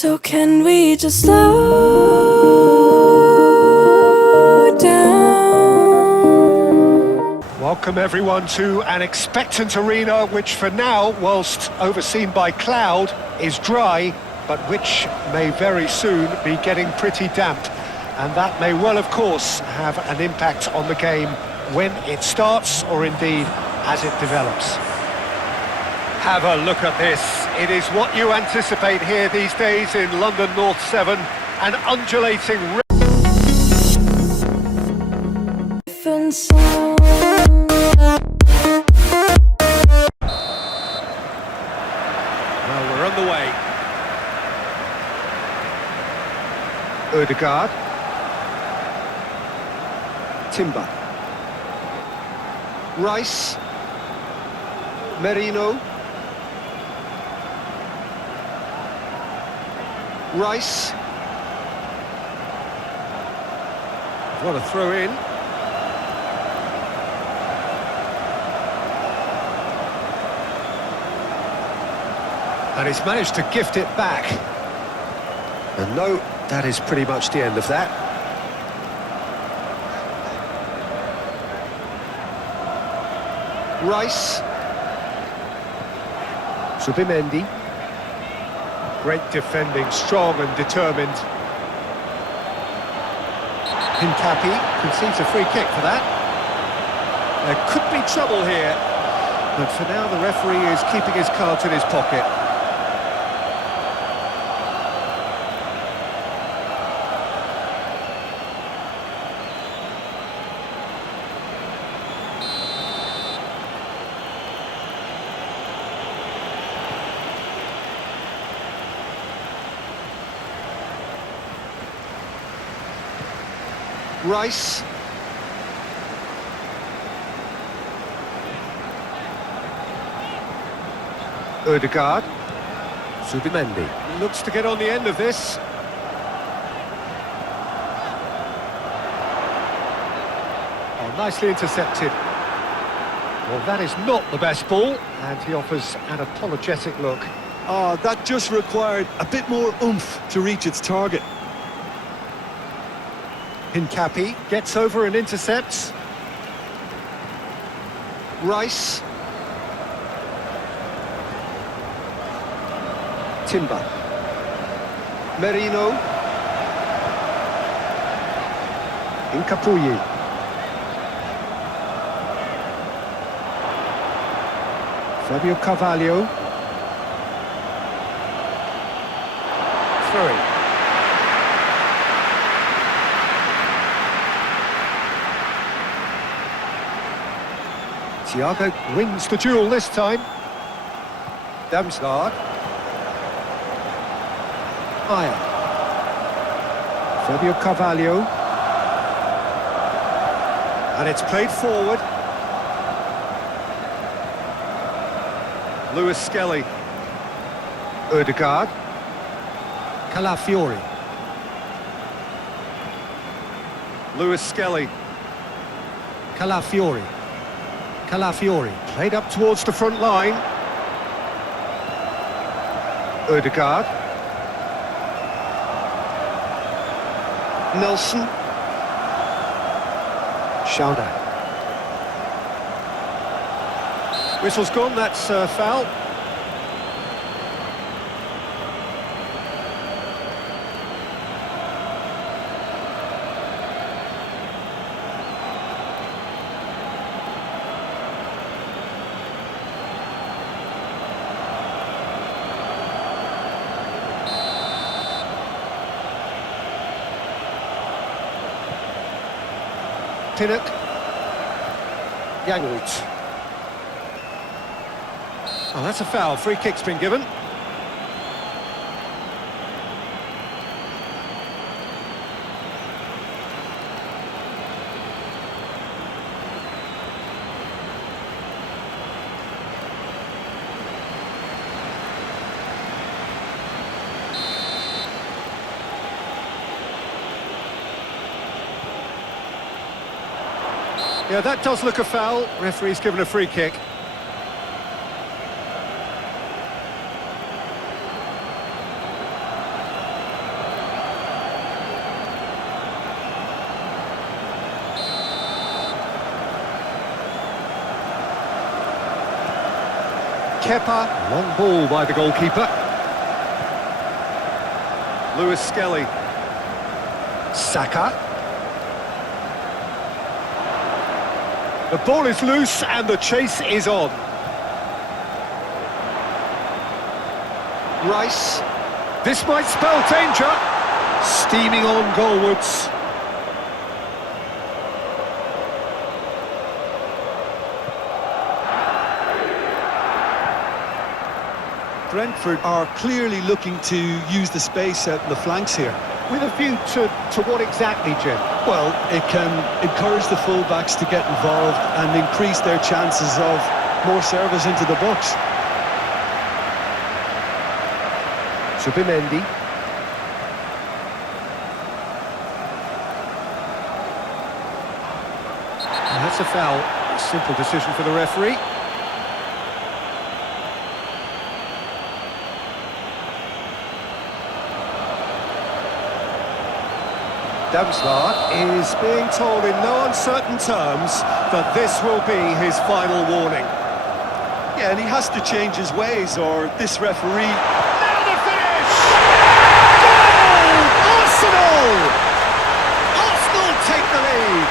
So can we just slow down? Welcome everyone to an expectant arena which for now, whilst overseen by cloud, is dry, but which may very soon be getting pretty damp. And that may well, of course, have an impact on the game when it starts, or indeed as it develops. Have a look at this. It is what you anticipate here these days in London North 7, an undulating... Well, we're on the way. Ødegaard. Timber. Rice. Merino. Rice. What a throw in. And he's managed to gift it back. And no, that is pretty much the end of that. Rice. Zubimendi. Great defending, strong and determined. Hincapi concedes a free kick for that. There could be trouble here, but for now the referee is keeping his cards in his pocket. Rice. Ødegaard. Zubimendi. Looks to get on the end of this. Oh, nicely intercepted. Well, that is not the best ball, and he offers an apologetic look. Oh, that just required a bit more oomph to reach its target. Hincapi gets over and intercepts. Rice. Timber. Merino. Incapuyi. Fabio Carvalho. Throwing. Thiago wins the duel this time. Damsgaard. Meyer. Fabio Carvalho. And it's played forward. Lewis Skelly. Ødegaard. Calafiori. Lewis Skelly. Calafiori. Calafiori, played up towards the front line. Ødegaard. Nelson. Shoutout. Whistle's gone, that's foul. Pinnock. Yangolt. Oh, that's a foul. Free kick's been given. Yeah, that does look a foul. Referee's given a free kick. Kepa, long ball by the goalkeeper. Lewis Skelly. Saka. The ball is loose and the chase is on. Rice. This might spell danger. Steaming on goalwards. Brentford are clearly looking to use the space out in the flanks here. With a view to what exactly, Jim? Well, it can encourage the full-backs to get involved and increase their chances of more service into the box. Zubimendi. That's a foul. Simple decision for the referee. Damsgaard is being told in no uncertain terms that this will be his final warning. Yeah, and he has to change his ways, or this referee... Now the finish! Goal! Arsenal! Arsenal take the lead!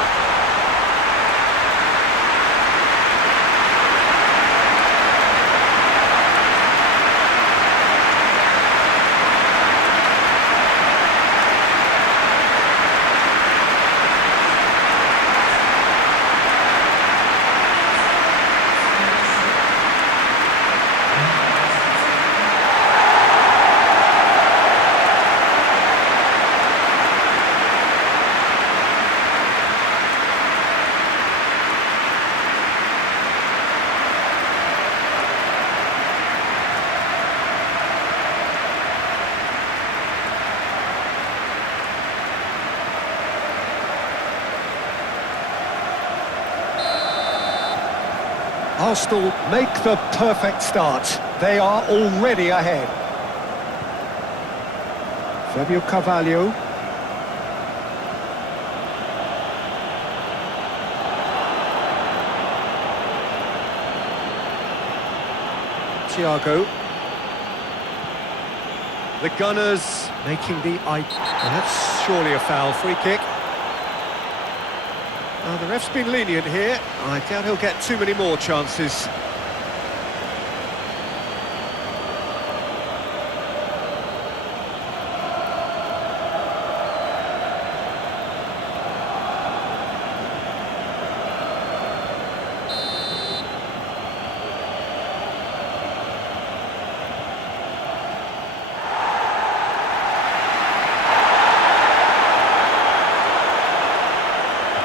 Arsenal make the perfect start. They are already ahead. Fabio Carvalho. Thiago. The Gunners making the... That's surely a foul. Free kick. The ref's been lenient here. I doubt he'll get too many more chances.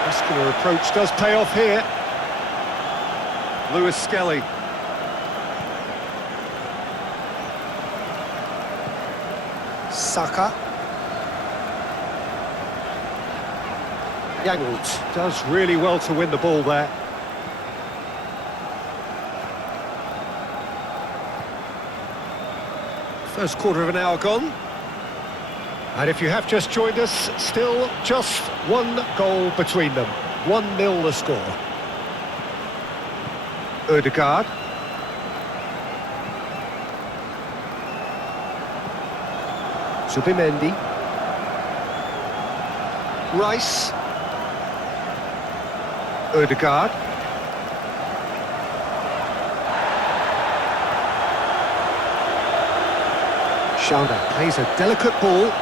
Muscular approach does pay off here. Lewis Skelly. Saka. Yangolt does really well to win the ball there. First quarter of an hour gone. And if you have just joined us, still just one goal between them. 1-0 the score. Ødegaard. Zubimendi. Rice. Ødegaard. Schauder plays a delicate ball.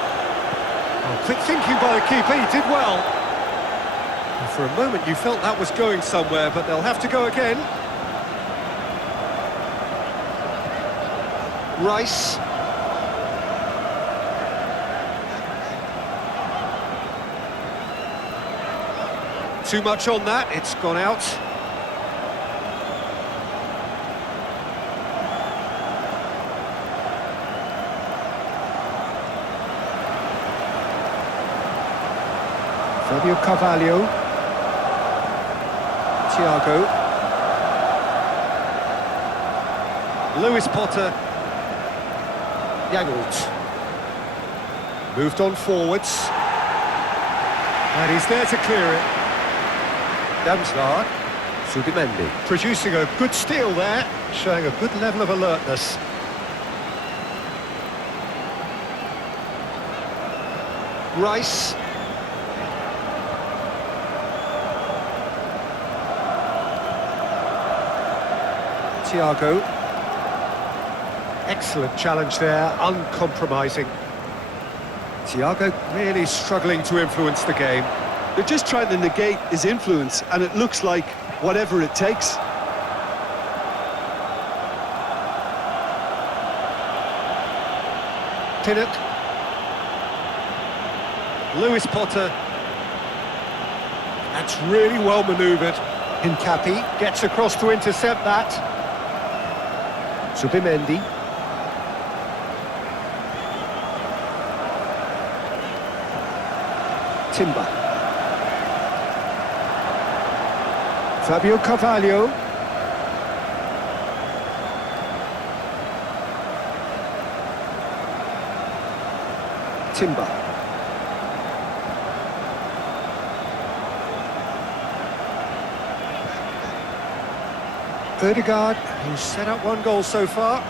Oh, quick thinking by the keeper, he did well. And for a moment you felt that was going somewhere, but they'll have to go again. Rice. Too much on that, it's gone out. Fabio Carvalho. Thiago. Lewis Potter. Yangolt. Moved on forwards. And he's there to clear it. Damsgaard. Zubimendi. Producing a good steal there, showing a good level of alertness. Rice. Thiago. Excellent challenge there, uncompromising. Thiago really struggling to influence the game. They're just trying to negate his influence, and it looks like whatever it takes. Pinnock. Lewis Potter. That's really well manoeuvred. Hincapi gets across to intercept that. Zubimendi. Timber. Fabio Carvalho. Timber. Ødegaard, who's set up one goal so far.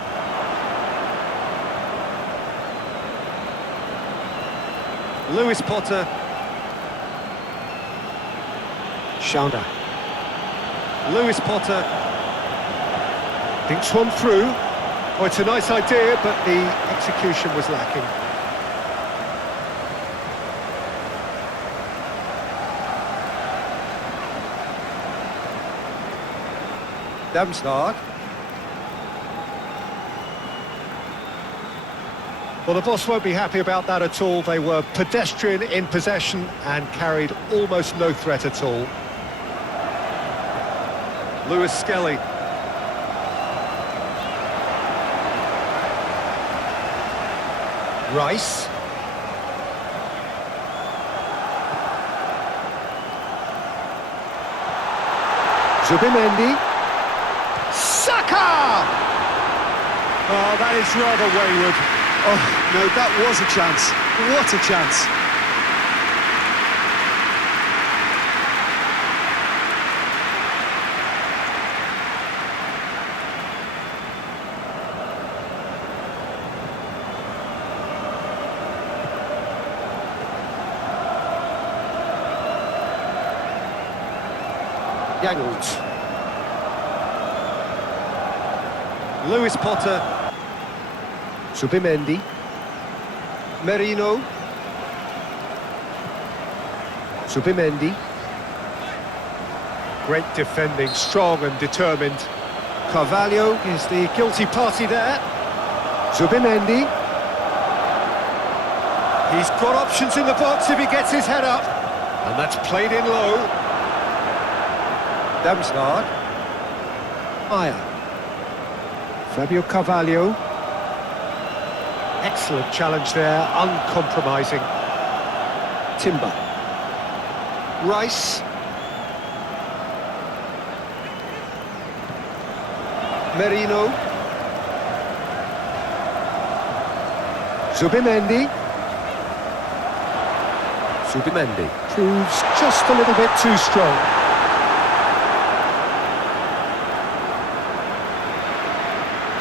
Lewis Potter. Schauder. Lewis Potter. Thinks one through. Oh, it's a nice idea, but the execution was lacking. Damsgaard. Well, the boss won't be happy about that at all. They were pedestrian in possession and carried almost no threat at all. Lewis Skelly. Rice. Zubimendi. Saka! Oh, that is rather wayward. Oh, no, that was a chance. What a chance. Yangold. Lewis Potter. Zubimendi. Merino. Zubimendi. Great defending, strong and determined. Carvalho is the guilty party there. Zubimendi. He's got options in the box if he gets his head up. And that's played in low. Damsgaard. Maya. Fabio Carvalho. Excellent challenge there, uncompromising. Timber. Rice. Merino. Zubimendi. Zubimendi. Proves just a little bit too strong.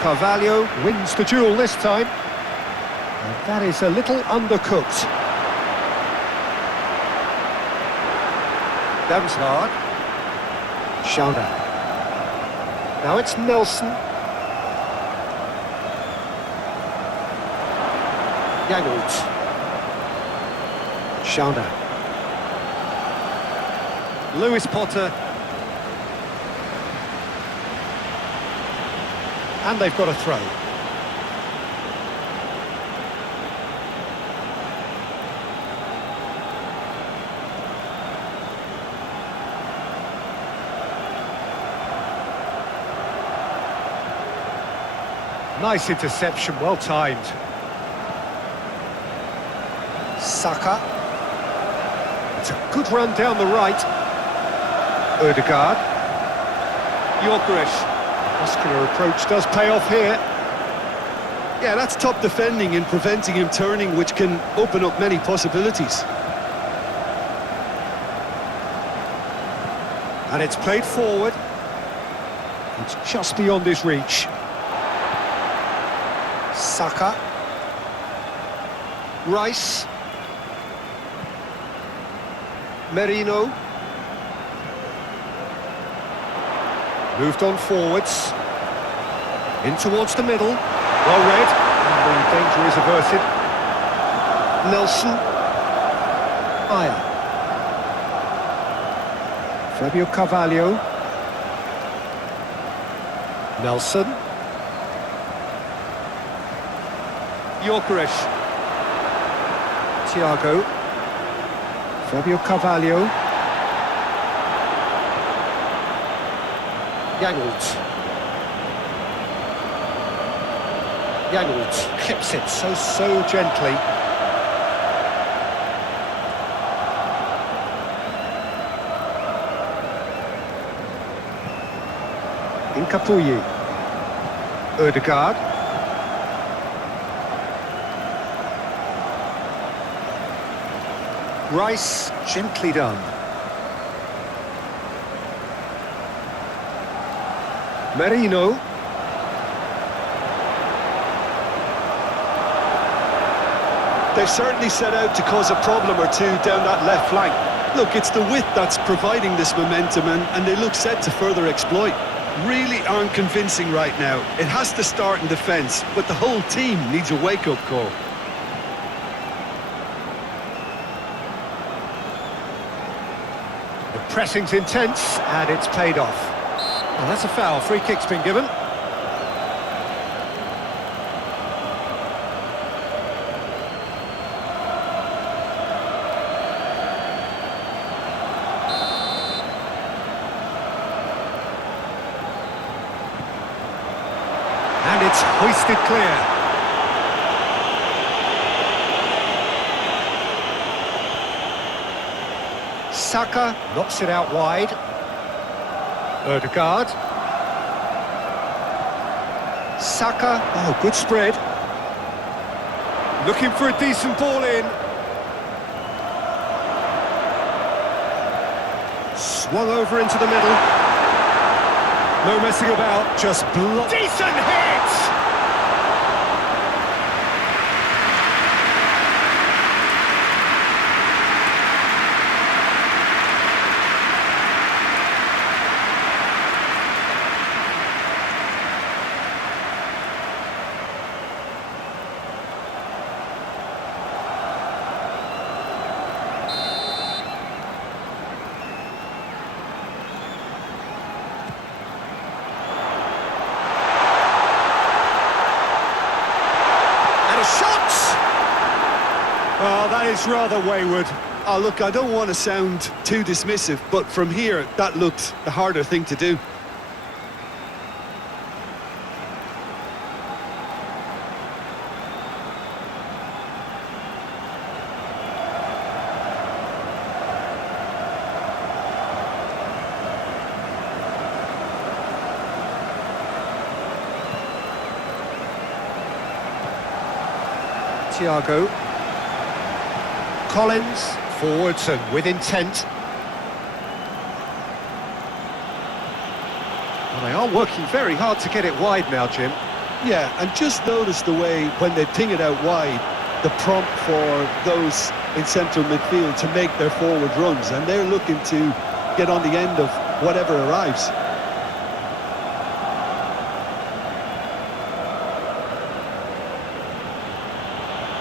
Carvalho wins the duel this time. And that is a little undercooked. Damsgaard. Schauder. Now it's Nelson. Yangold. Schauder. Lewis Potter. And they've got a throw. Nice interception, well timed. Saka. It's a good run down the right. Ødegaard. Gyokeres. Muscular approach does pay off here. Yeah, that's top defending and preventing him turning, which can open up many possibilities. And it's played forward. It's just beyond his reach. Saka. Rice. Merino. Moved on forwards. In towards the middle. Well read. And the danger is averted. Nelson. Aya. Fabio Carvalho. Nelson. Gyokeres. Thiago. Fabio Carvalho. Yangolt. Yangolt clips it so gently. Incapuyi. Ødegaard. Rice, gently done. Merino. They've certainly set out to cause a problem or two down that left flank. Look, it's the width that's providing this momentum, and they look set to further exploit. Really aren't convincing right now. It has to start in defence, but the whole team needs a wake-up call. The pressing's intense, and it's paid off. Well, that's a foul. Free kick's been given. And it's hoisted clear. Saka knocks it out wide. Ødegaard. Saka. Oh, good spread. Looking for a decent ball in. Swung over into the middle. No messing about, just block. Decent hit! Oh, that is rather wayward. Oh, look, I don't want to sound too dismissive, but from here, that looked the harder thing to do. Thiago. Collins, forwards and with intent. Well, they are working very hard to get it wide now, Jim. Yeah, and just notice the way, when they ping it out wide, the prompt for those in central midfield to make their forward runs, and they're looking to get on the end of whatever arrives.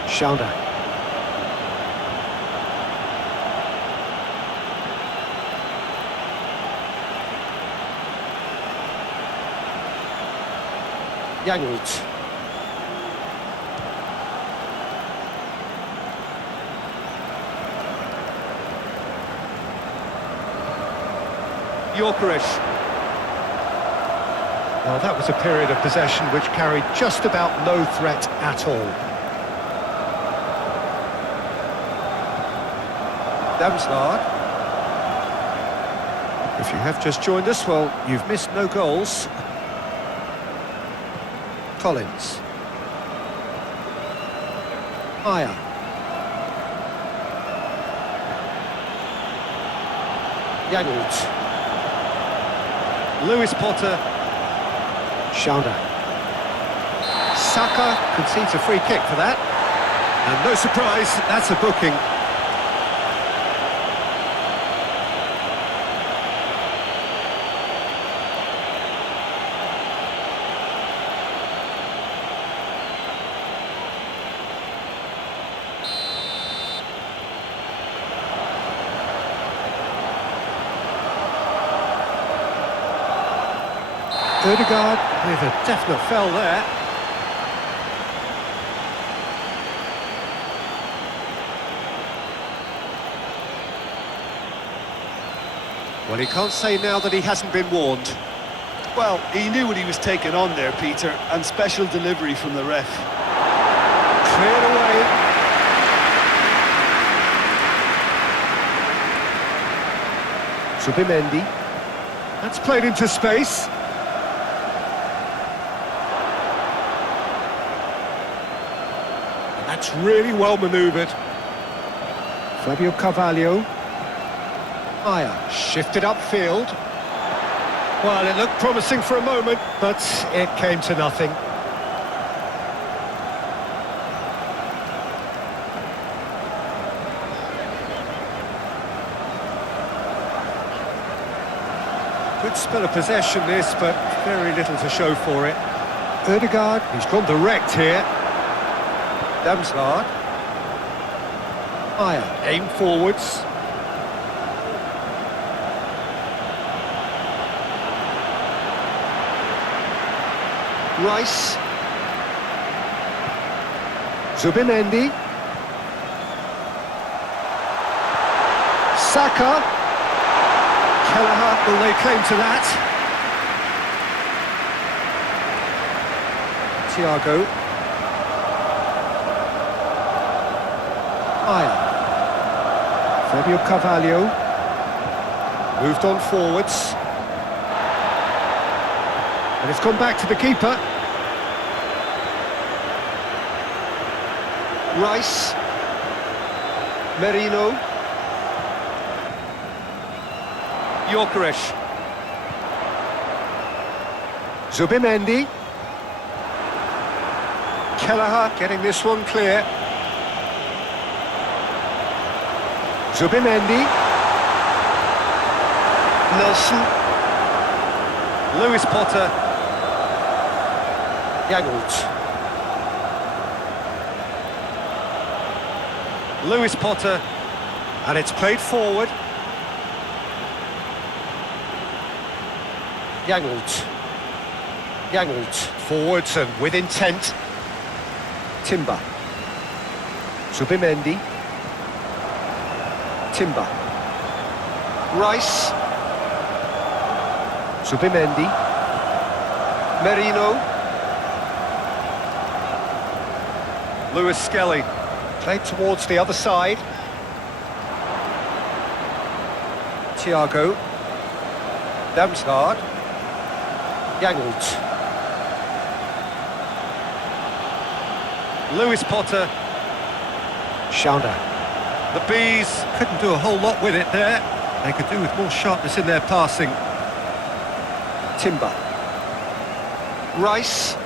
Schauder. Yangolt. Gyokeres. Well, that was a period of possession which carried just about no threat at all. Damsgaard. If you have just joined us, well, you've missed no goals. Collins. Aya. Yangolt. Lewis Potter. Schauder. Saka concedes a free kick for that. And no surprise, that's a booking. Odegaard with a definite foul there. Well, he can't say now that he hasn't been warned. Well, he knew what he was taking on there, Peter, and special delivery from the ref. Cleared away. Zubimendi. That's played into space. And that's really well manoeuvred. Fabio Carvalho. Aya shifted upfield. Well, it looked promising for a moment, but it came to nothing. Good spell of possession this, but very little to show for it. Odegaard, he's gone direct here. Damsgaard. Aya, aim forwards. Rice. Zubimendi. Saka. Kelleher will lay claim to that. Thiago. Aya. Fabio Carvalho. Moved on forwards. And it's gone back to the keeper. Rice. Merino. Gyokeres. Zubimendi. Kelleher getting this one clear. Zubimendi. Nelson. Lewis Potter. Jangelt. Lewis Potter, and it's played forward. Jangelt forwards and with intent. Timber. Zubimendi. Timber. Rice. Zubimendi. Merino. Lewis Skelly. Played towards the other side. Thiago. Damsgaard. Jangelt. Lewis Potter. Schauder. The Bees couldn't do a whole lot with it there. They could do with more sharpness in their passing. Timber. Rice.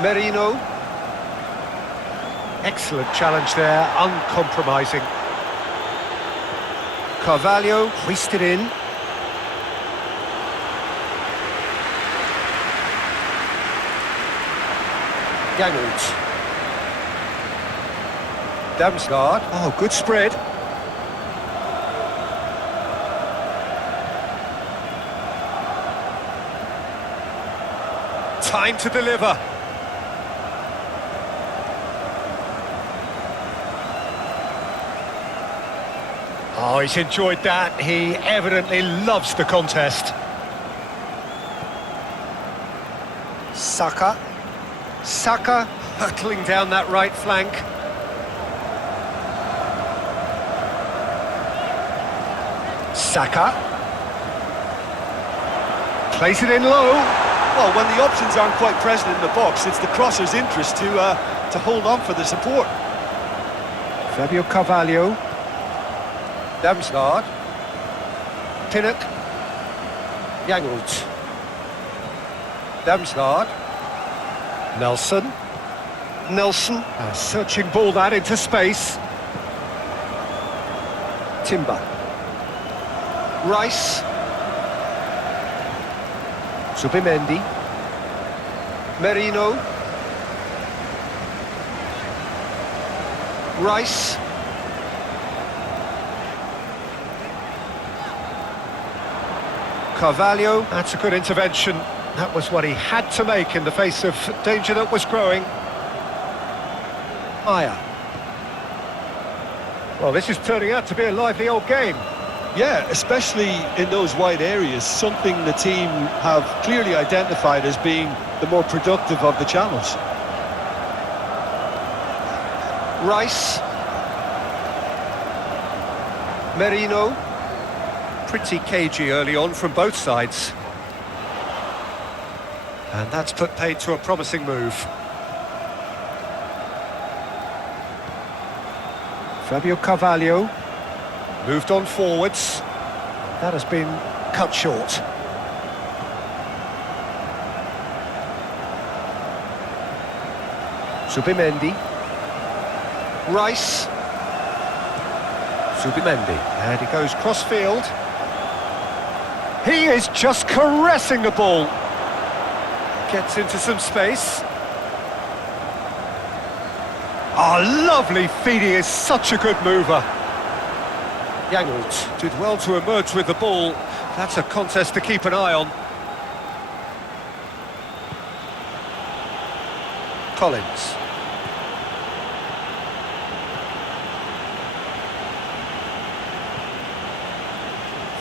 Merino. Excellent challenge there, uncompromising. Carvalho hoisted in. Jangelt. Damsgaard. Oh, good spread. Time to deliver. Oh, he's enjoyed that. He evidently loves the contest. Saka. Saka hurtling down that right flank. Saka. Plays it in low. Well, when the options aren't quite present in the box, it's the crosser's interest to hold on for the support. Fabio Carvalho. Damsgaard. Pinnock. Jangelt. Damsgaard. Nelson. Nelson. A searching ball that into space. Timber. Rice. Zubimendi. Merino. Rice. Carvalho. That's a good intervention. That was what he had to make in the face of danger that was growing. Aya. Well, this is turning out to be a lively old game. Yeah, especially in those wide areas, something the team have clearly identified as being the more productive of the channels. Rice. Merino. Pretty cagey early on from both sides. And that's put paid to a promising move. Fabio Carvalho moved on forwards. That has been cut short. Zubimendi. Rice. Zubimendi. And he goes cross-field. He is just caressing the ball. Gets into some space. Oh, lovely feed. He is such a good mover. Yangolt did well to emerge with the ball. That's a contest to keep an eye on. Collins.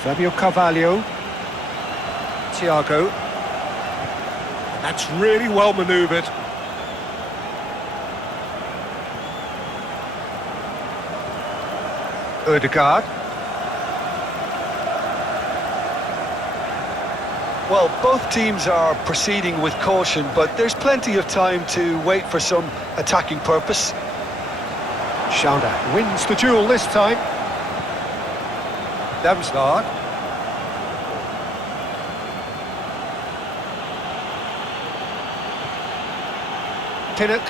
Fabio Carvalho. Thiago. That's really well manoeuvred. Odegaard. Well, both teams are proceeding with caution, but there's plenty of time to wait for some attacking purpose. Schauder wins the duel this time. Damsgaard. Pinnock.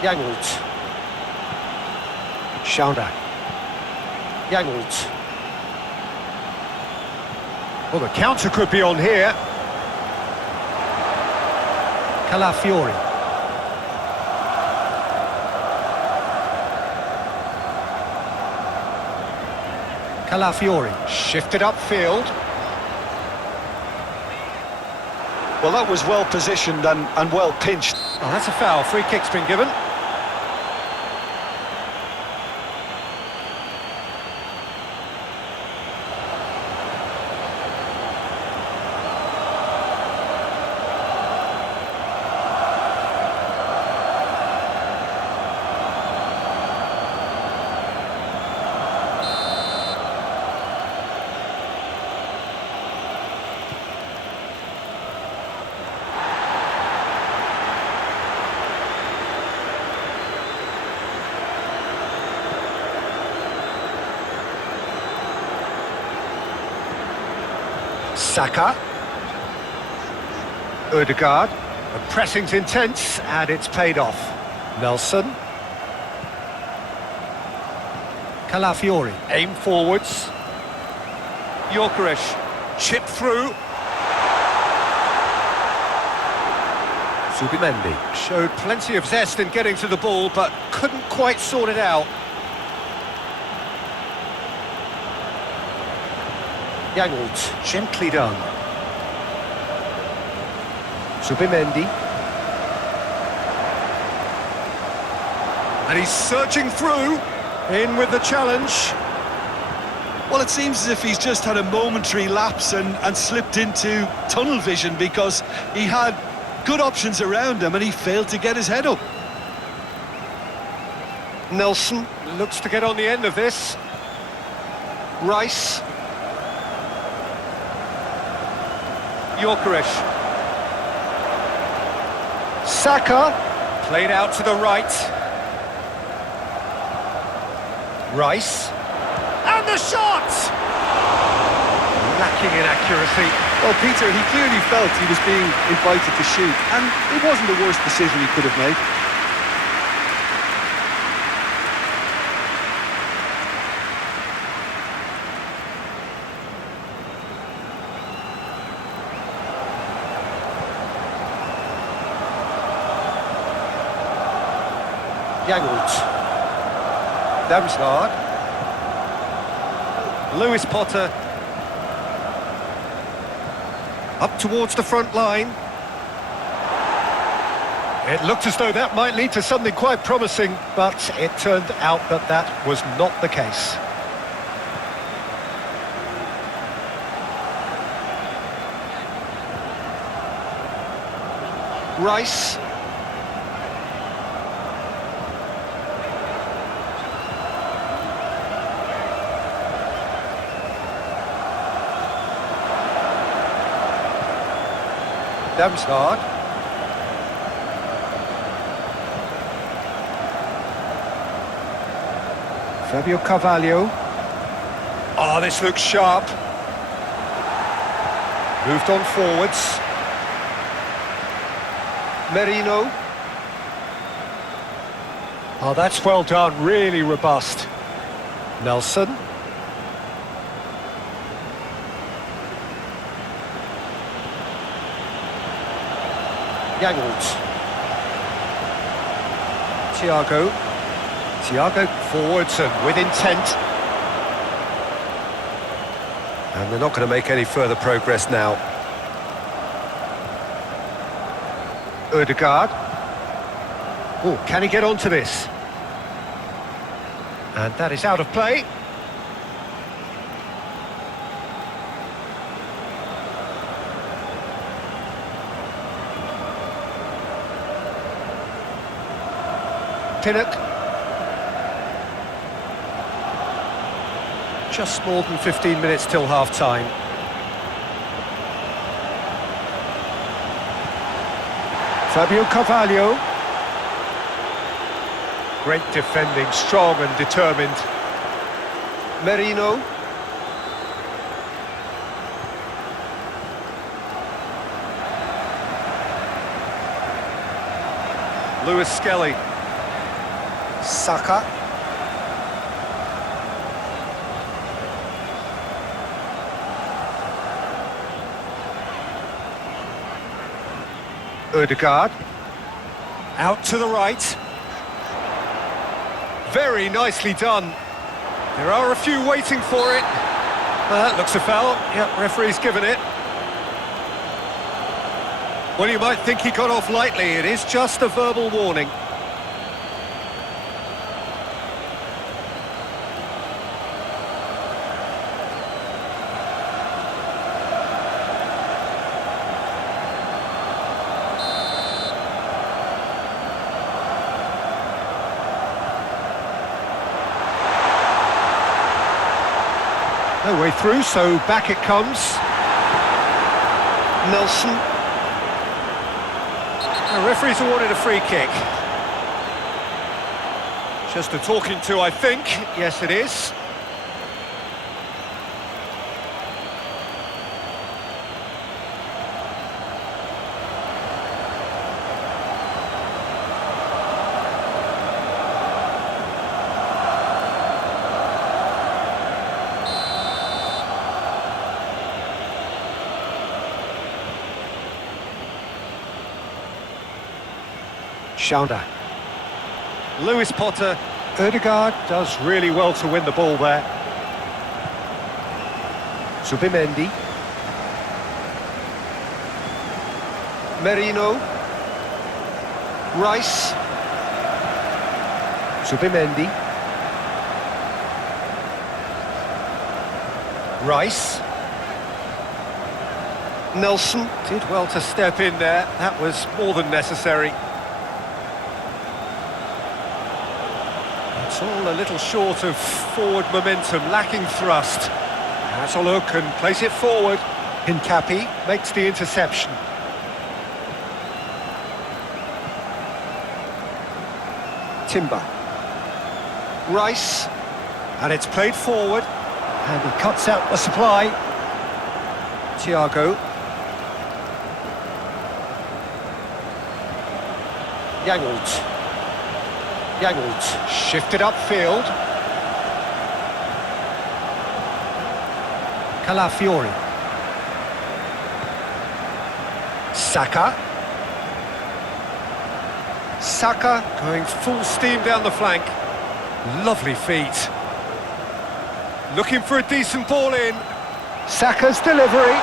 Yangolt. Schauder. Yangolt. Well, the counter could be on here. Calafiori. Calafiori. Shifted upfield. Well, that was well positioned and well pinched. Oh, that's a foul. Free kick's been given. Saka. Odegaard. The pressing's intense and it's paid off. Nelson. Calafiori. Aim forwards. Gyokeres. Chip through. Zubimendi showed plenty of zest in getting to the ball but couldn't quite sort it out. Yangolt, gently done. Zubimendi. And he's surging through, in with the challenge. Well, it seems as if he's just had a momentary lapse and slipped into tunnel vision because he had good options around him and he failed to get his head up. Nelson looks to get on the end of this. Rice. Gyokeres. Saka. Played out to the right. Rice. And the shot! Lacking in accuracy. Well, Peter, he clearly felt he was being invited to shoot, and it wasn't the worst decision he could have made. Jangelt. Damsgaard. Lewis Potter. Up towards the front line. It looked as though that might lead to something quite promising, but it turned out that that was not the case. Rice. Damsgaard. Fabio Carvalho. Oh, this looks sharp. Moved on forwards. Merino. Oh, that's well done, really robust. Nelson. Jangelt. Thiago forwards and with intent. And they're not going to make any further progress now. Ødegaard. Oh, can he get onto this? And that is out of play. Pinnock. Just more than 15 minutes till half-time. Fabio Carvalho. Great defending, strong and determined. Merino. Lewis Skelly. Saka. Ødegaard. Out to the right. Very nicely done. There are a few waiting for it. That looks a foul. Yep, referee's given it. Well, you might think he got off lightly. It is just a verbal warning. No way through, so back it comes. Nelson. The referee's awarded a free kick. Just a talking to, I think. Yes, it is. Schauder. Lewis Potter. Ødegaard does really well to win the ball there. Zubimendi. Merino. Rice. Zubimendi. Rice. Nelson did well to step in there. That was more than necessary. It's all a little short of forward momentum, lacking thrust. Has a look and plays it forward. Hincapi makes the interception. Timber. Rice. And it's played forward. And he cuts out the supply. Thiago. Yangold shifted upfield. Calafiori. Saka. Saka going full steam down the flank. Lovely feet. Looking for a decent ball in. Saka's delivery.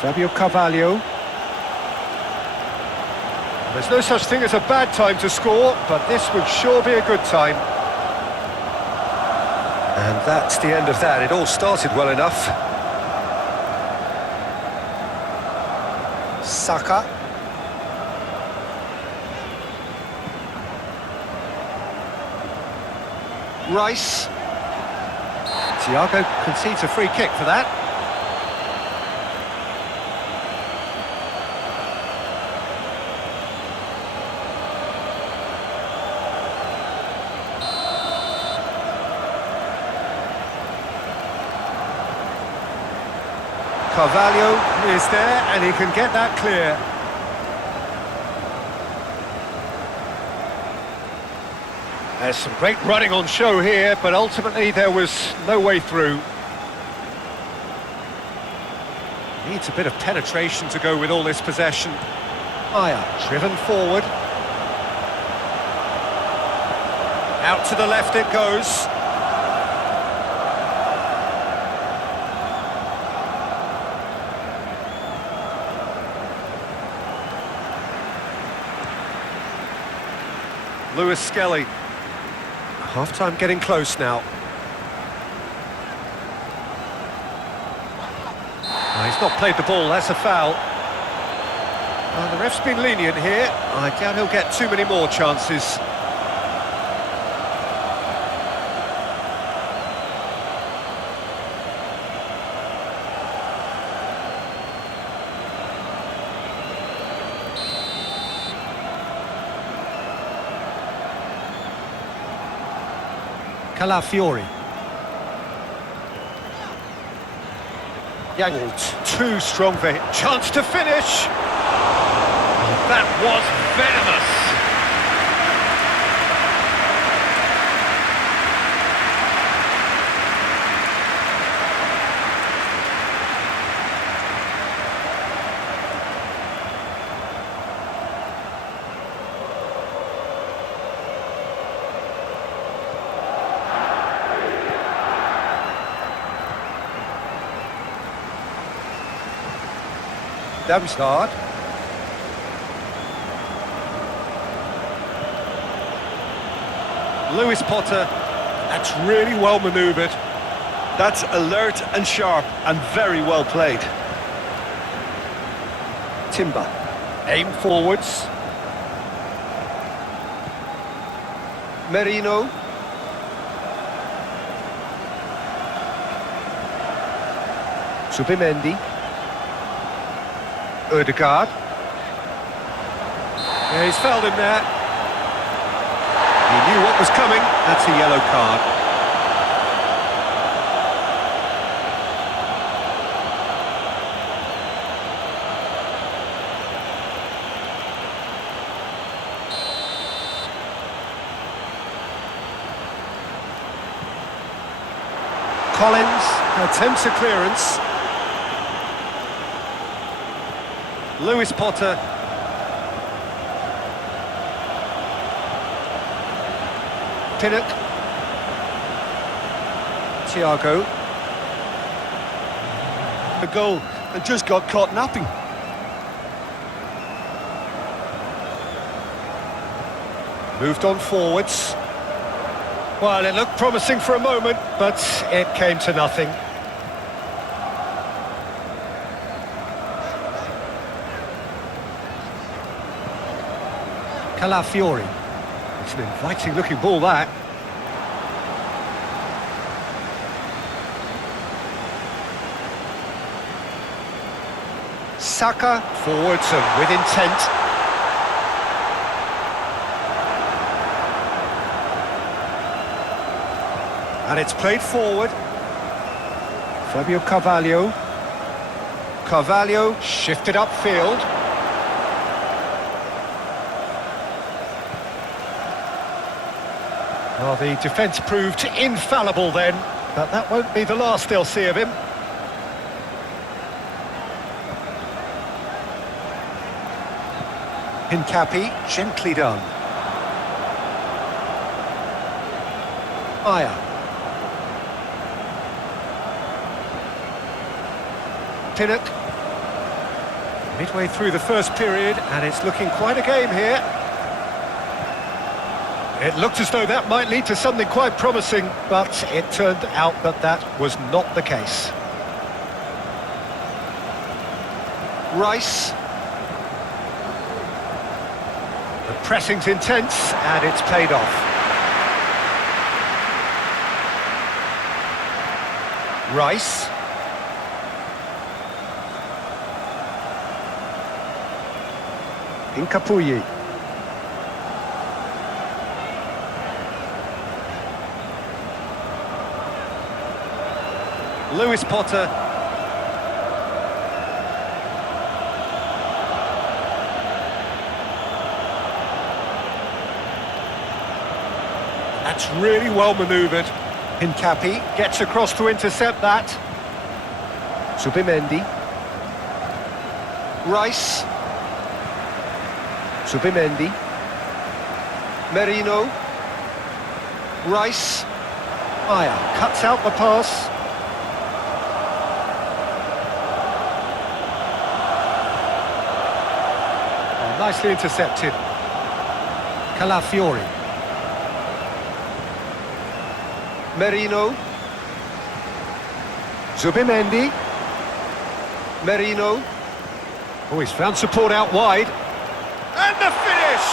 Fabio Carvalho. There's no such thing as a bad time to score, but this would sure be a good time. And that's the end of that. It all started well enough. Saka. Rice. Thiago concedes a free kick for that. Carvalho is there, and he can get that clear. There's some great running on show here, but ultimately there was no way through. Needs a bit of penetration to go with all this possession. Aya, driven forward. Out to the left it goes. Lewis Skelly. Half-time getting close now. Oh, he's not played the ball, that's a foul. The ref's been lenient here. I doubt he'll get too many more chances. Calafiori. Yangold, too strong for him. Chance to finish. That was venomous. Damsgaard. Lewis Potter. That's really well manoeuvred. That's alert and sharp and very well played. Timber. Aim forwards. Merino. Zubimendi. Ødegaard. Yeah, he's fouled him there. He knew what was coming. That's a yellow card. Collins attempts a clearance. Lewis Potter. Pinnock. Thiago. A goal and just got caught napping. Moved on forwards. Well, it looked promising for a moment, but it came to nothing. Calafiori. It's an inviting looking ball, that. Saka forwards and with intent. And it's played forward. Fabio Carvalho. Carvalho shifted upfield. Well, the defence proved infallible then, but that won't be the last they'll see of him. Hincapi, gently done. Aya. Pinnock. Midway through the first period, and it's looking quite a game here. It looked as though that might lead to something quite promising, but it turned out that that was not the case. Rice. The pressing's intense, and it's paid off. Rice. Hincapi. Lewis Potter. That's really well manoeuvred. Hincapi gets across to intercept that. Zubimendi. Rice. Zubimendi. Merino. Rice. Aya cuts out the pass. Oh, nicely intercepted. Calafiori. Merino. Zubimendi. Merino. Oh, he's found support out wide. And the finish!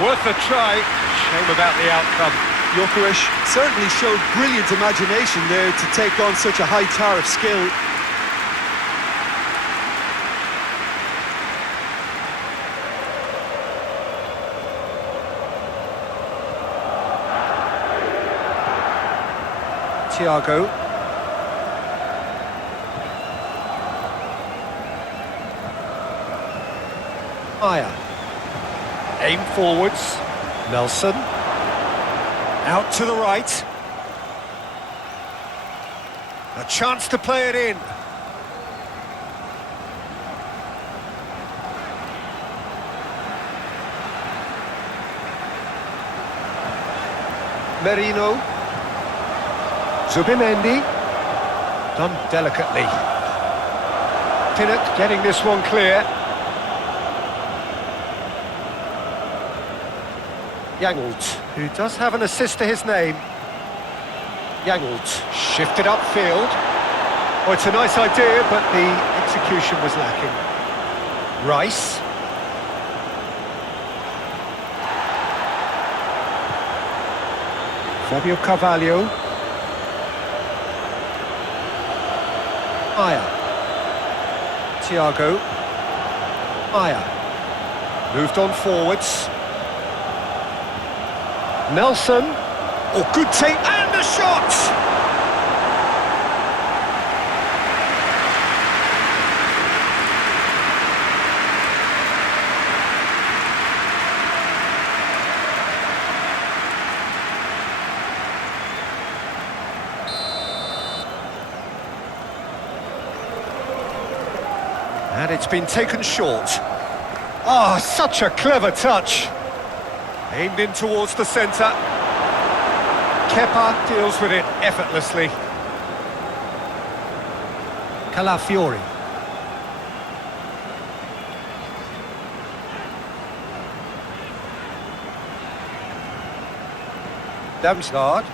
Worth a try. Shame about the outcome. Gyokeres certainly showed brilliant imagination there to take on such a high tower of skill. Thiago. Aya. Aim forwards. Nelson. Out to the right. A chance to play it in. Merino. Zubimendi. Done delicately. Pinnock getting this one clear. Yangold, who does have an assist to his name. Yangold, shifted upfield. Oh, it's a nice idea, but the execution was lacking. Rice. Fabio Carvalho. Aya. Thiago. Aya. Moved on forwards. Nelson. Oh, good take, and the shot! And it's been taken short. Ah, such a clever touch. Aimed in towards the centre. Kepa deals with it effortlessly. Calafiori. Damsgaard.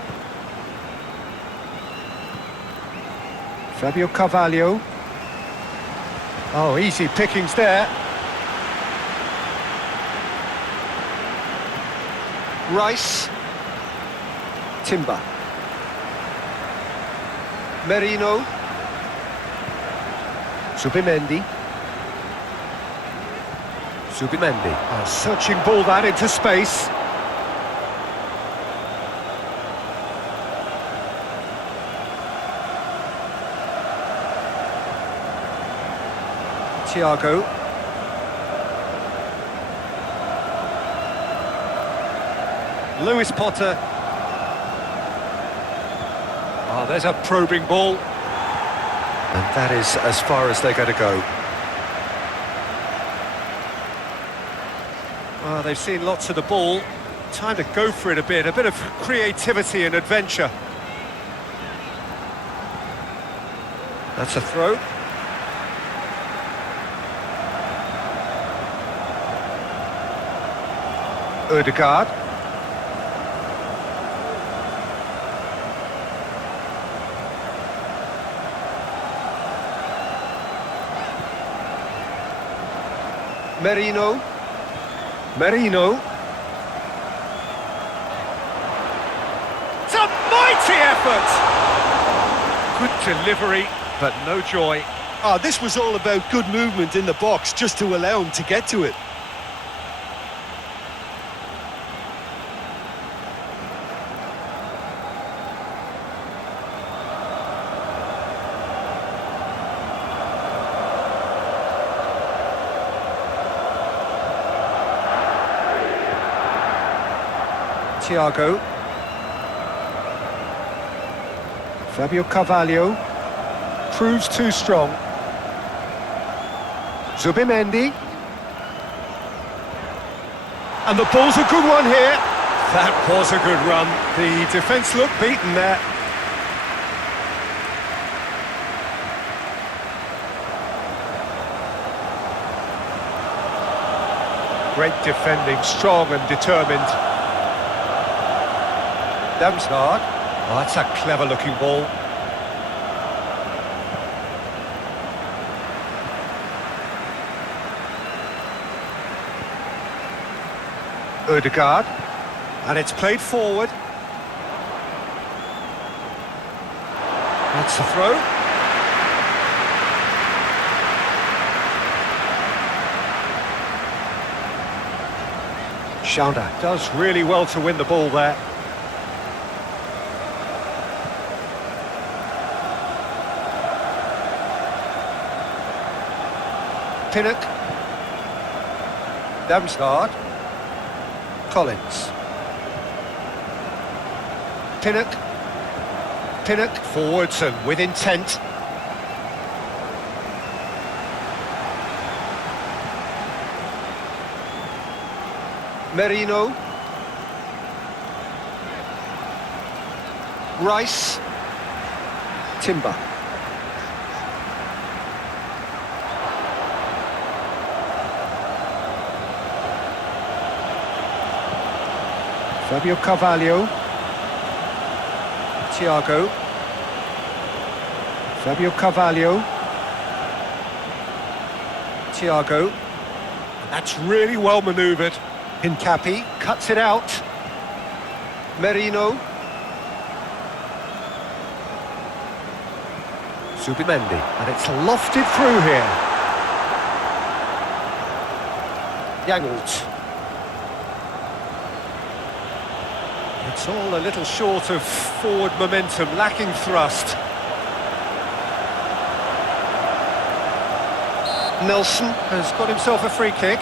Fabio Carvalho. Oh, easy pickings there. Rice. Timber. Merino. Zubimendi. Zubimendi. A searching ball that into space. Thiago. Lewis Potter. Oh, there's a probing ball. And that is as far as they're going to go. Oh, they've seen lots of the ball. Time to go for it a bit of creativity and adventure. That's a throw. Ødegaard. Merino. It's a mighty effort! Good delivery, but no joy. Oh, this was all about good movement in the box, just to allow him to get to it. Thiago. Fabio Carvalho proves too strong. Zubimendi. And the ball's a good one here. That was a good run. The defence looked beaten there. Great defending, strong and determined. Damsgaard. Oh, that's a clever-looking ball. Ødegaard. And it's played forward. That's the throw. Schauder does really well to win the ball there. Pinnock. Damsgaard. Collins. Pinnock forwards and with intent. Merino. Rice. Timber. Fabio Carvalho. Thiago. Fabio Carvalho. Thiago. And that's really well manoeuvred. Hincapi cuts it out. Merino. Zubimendi. And it's lofted through here. Yangolt. It's all a little short of forward momentum, lacking thrust. Nelson has got himself a free kick.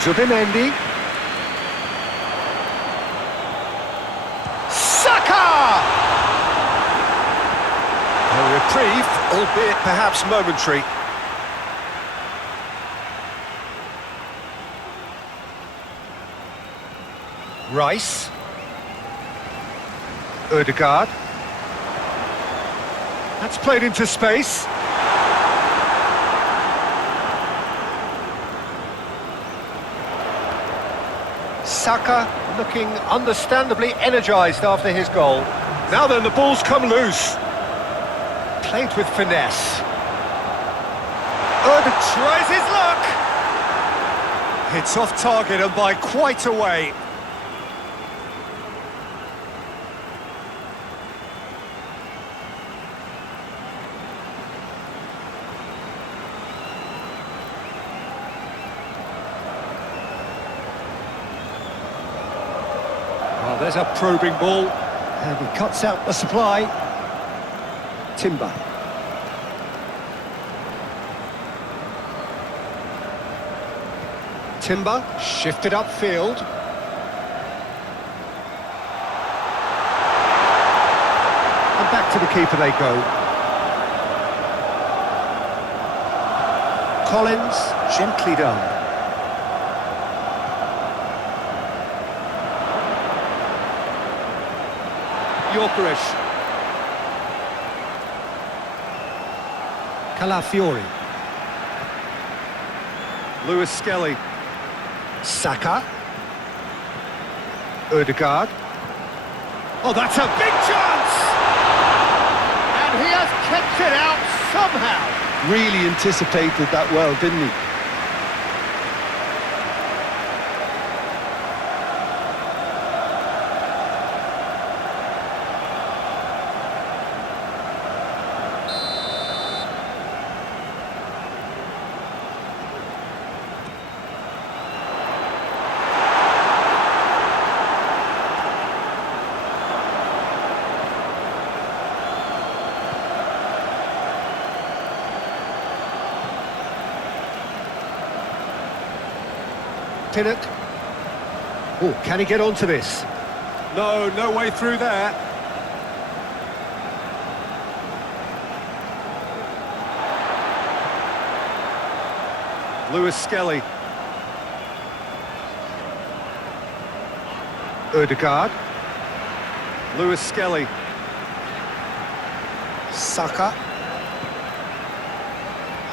Zubimendi. Saka! A reprieve, albeit perhaps momentary. Rice. Ødegaard. That's played into space. Saka looking understandably energised after his goal. Now then, the ball's come loose. Played with finesse. Tries his luck. It's off target and by quite a way. Well, there's a probing ball. And he cuts out the supply. Timber. Timber, shifted upfield. And back to the keeper they go. Collins, gently done. Gyokeres. Calafiori. Lewis Skelly. Saka. Ødegaard. Oh, that's a big chance! And he has kept it out somehow. Really anticipated that well, didn't he? Pinnock. Oh, can he get onto this? No way through there. Lewis Skelly. Ødegaard. Lewis Skelly. Saka.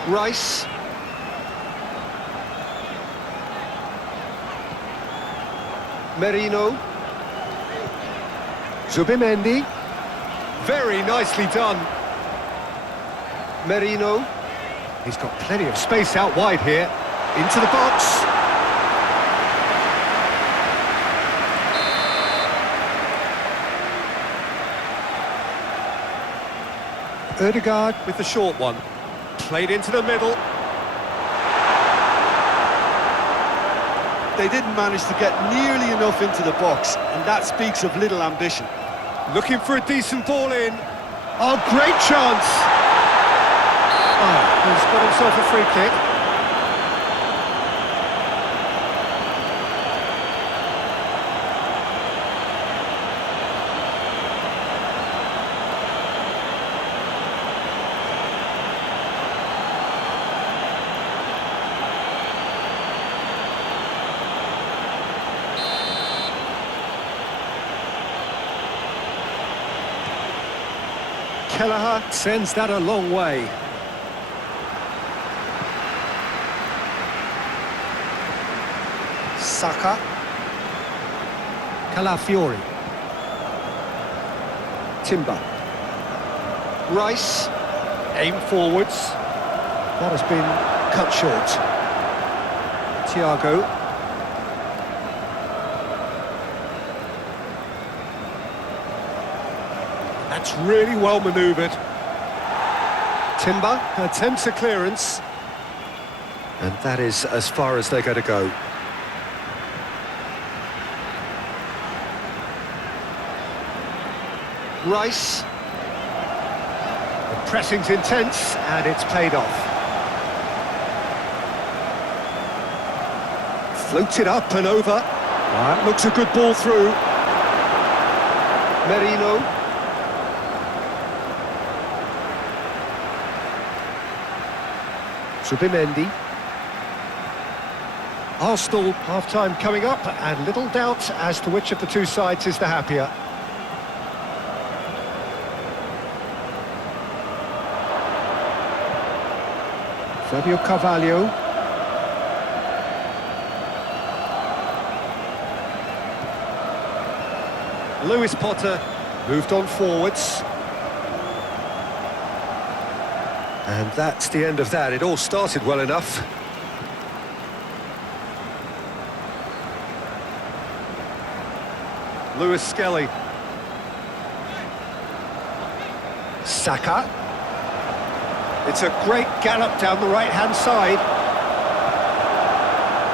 Rice. Merino. Zubimendi. Very nicely done. Merino. He's got plenty of space out wide here. Into the box. Ødegaard with the short one. Played into the middle. They didn't manage to get nearly enough into the box, and that speaks of little ambition. Looking for a decent ball in. Oh, great chance! Oh, he's got himself a free kick. Kelleher sends that a long way. Saka. Calafiori. Timber. Rice. Aim forwards. That has been cut short. Thiago. That's really well manoeuvred. Timber attempts a clearance. And that is as far as they're going to go. Rice. The pressing's intense and it's paid off. Floats it up and over. That looks a good ball through. Merino. Zubimendi. Arsenal half-time coming up, and little doubt as to which of the two sides is the happier. Fabio Carvalho. Lewis Potter moved on forwards. And that's the end of that. It all started well enough. Lewis Skelly. Saka. It's a great gallop down the right-hand side.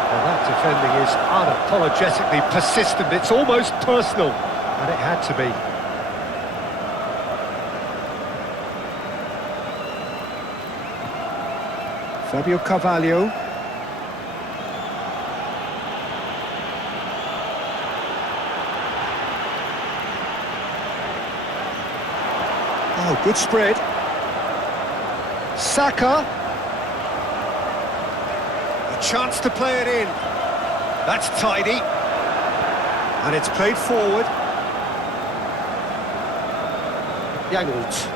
Well, that defending is unapologetically persistent. It's almost personal, and it had to be. Fabio Carvalho. Oh, good spread. Saka. A chance to play it in. That's tidy. And it's played forward. Yangold.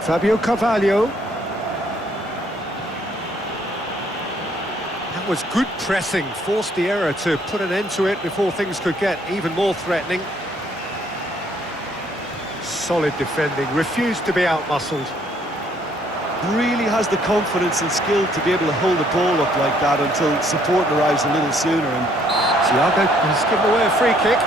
Fabio Carvalho. That was good pressing, forced the error to put an end to it before things could get even more threatening. Solid defending, refused to be out-muscled. Really has the confidence and skill to be able to hold the ball up like that until support arrives a little sooner. And Thiago has given away a free kick.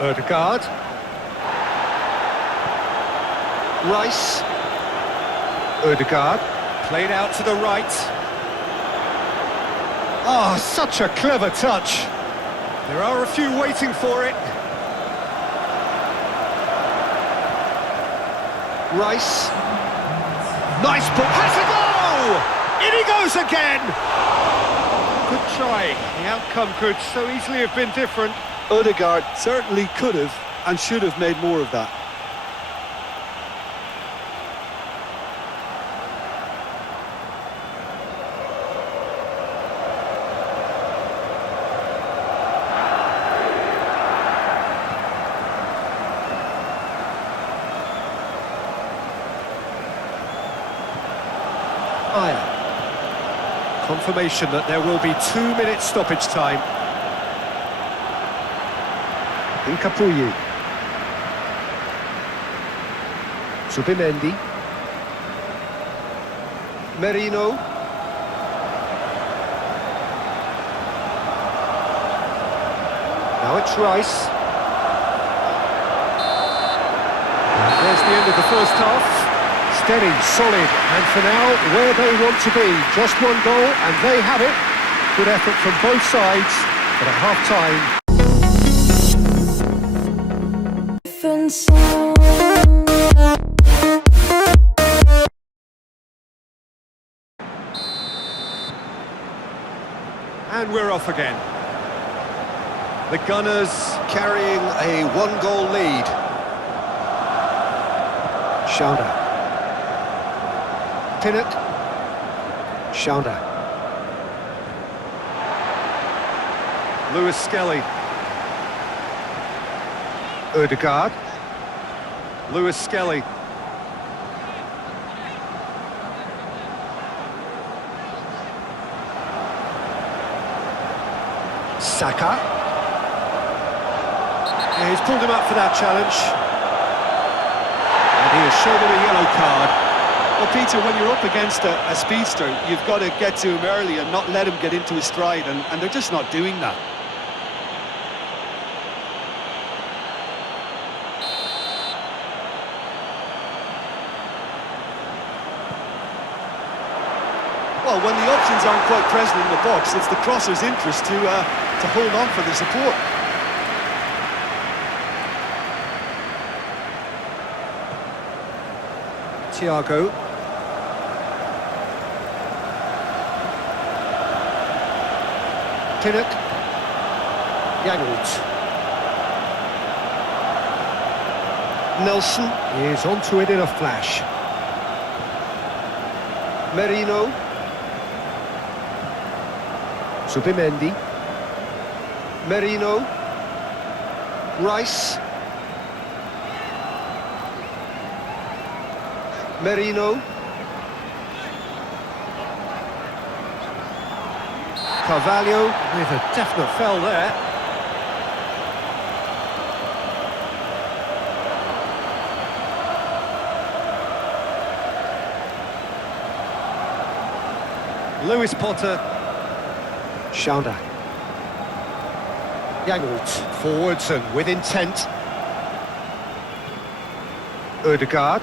Odegaard. Rice. Odegaard. Played out to the right. Oh, such a clever touch. There are a few waiting for it. Rice. Nice ball. Has a go! In he goes again! Good try. The outcome could so easily have been different. Odegaard certainly could have and should have made more of that. Confirmation that there will be 2 minutes stoppage time. Incapuyi. Zubimendi. Merino. Now it's Rice. And there's the end of the first half. Steady, solid, and for now, where they want to be. Just one goal, and they have it. Good effort from both sides, but at half-time... And we're off again. The Gunners carrying a one-goal lead. Schauder. Pinnock. Schauder. Lewis Skelly. Odegaard. Lewis Skelly. Saka. Yeah, he's pulled him up for that challenge. And he has shown him a yellow card. Well, Peter, when you're up against a speedster, you've got to get to him early and not let him get into his stride, and they're just not doing that. Well, when the options aren't quite present in the box, it's the crosser's interest to hold on for the support. Thiago. Pinnock. Yangold. Nelson is onto it in a flash. Merino. Zubimendi. Merino. Rice. Merino. Carvalho with a definite foul there. Lewis Potter. Schauder. Yangolt forwards and with intent. Ødegaard.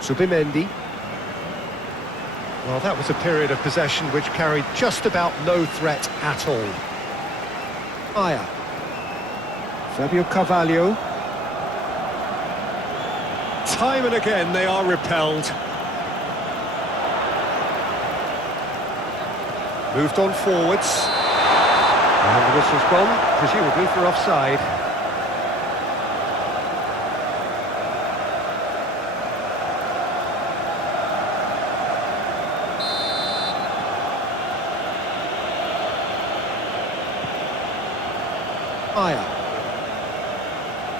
Zubimendi. Well, that was a period of possession which carried just about no threat at all. Aya. Fabio Carvalho. Time and again they are repelled. Moved on forwards. And the whistle's gone, presumably for offside. Aya.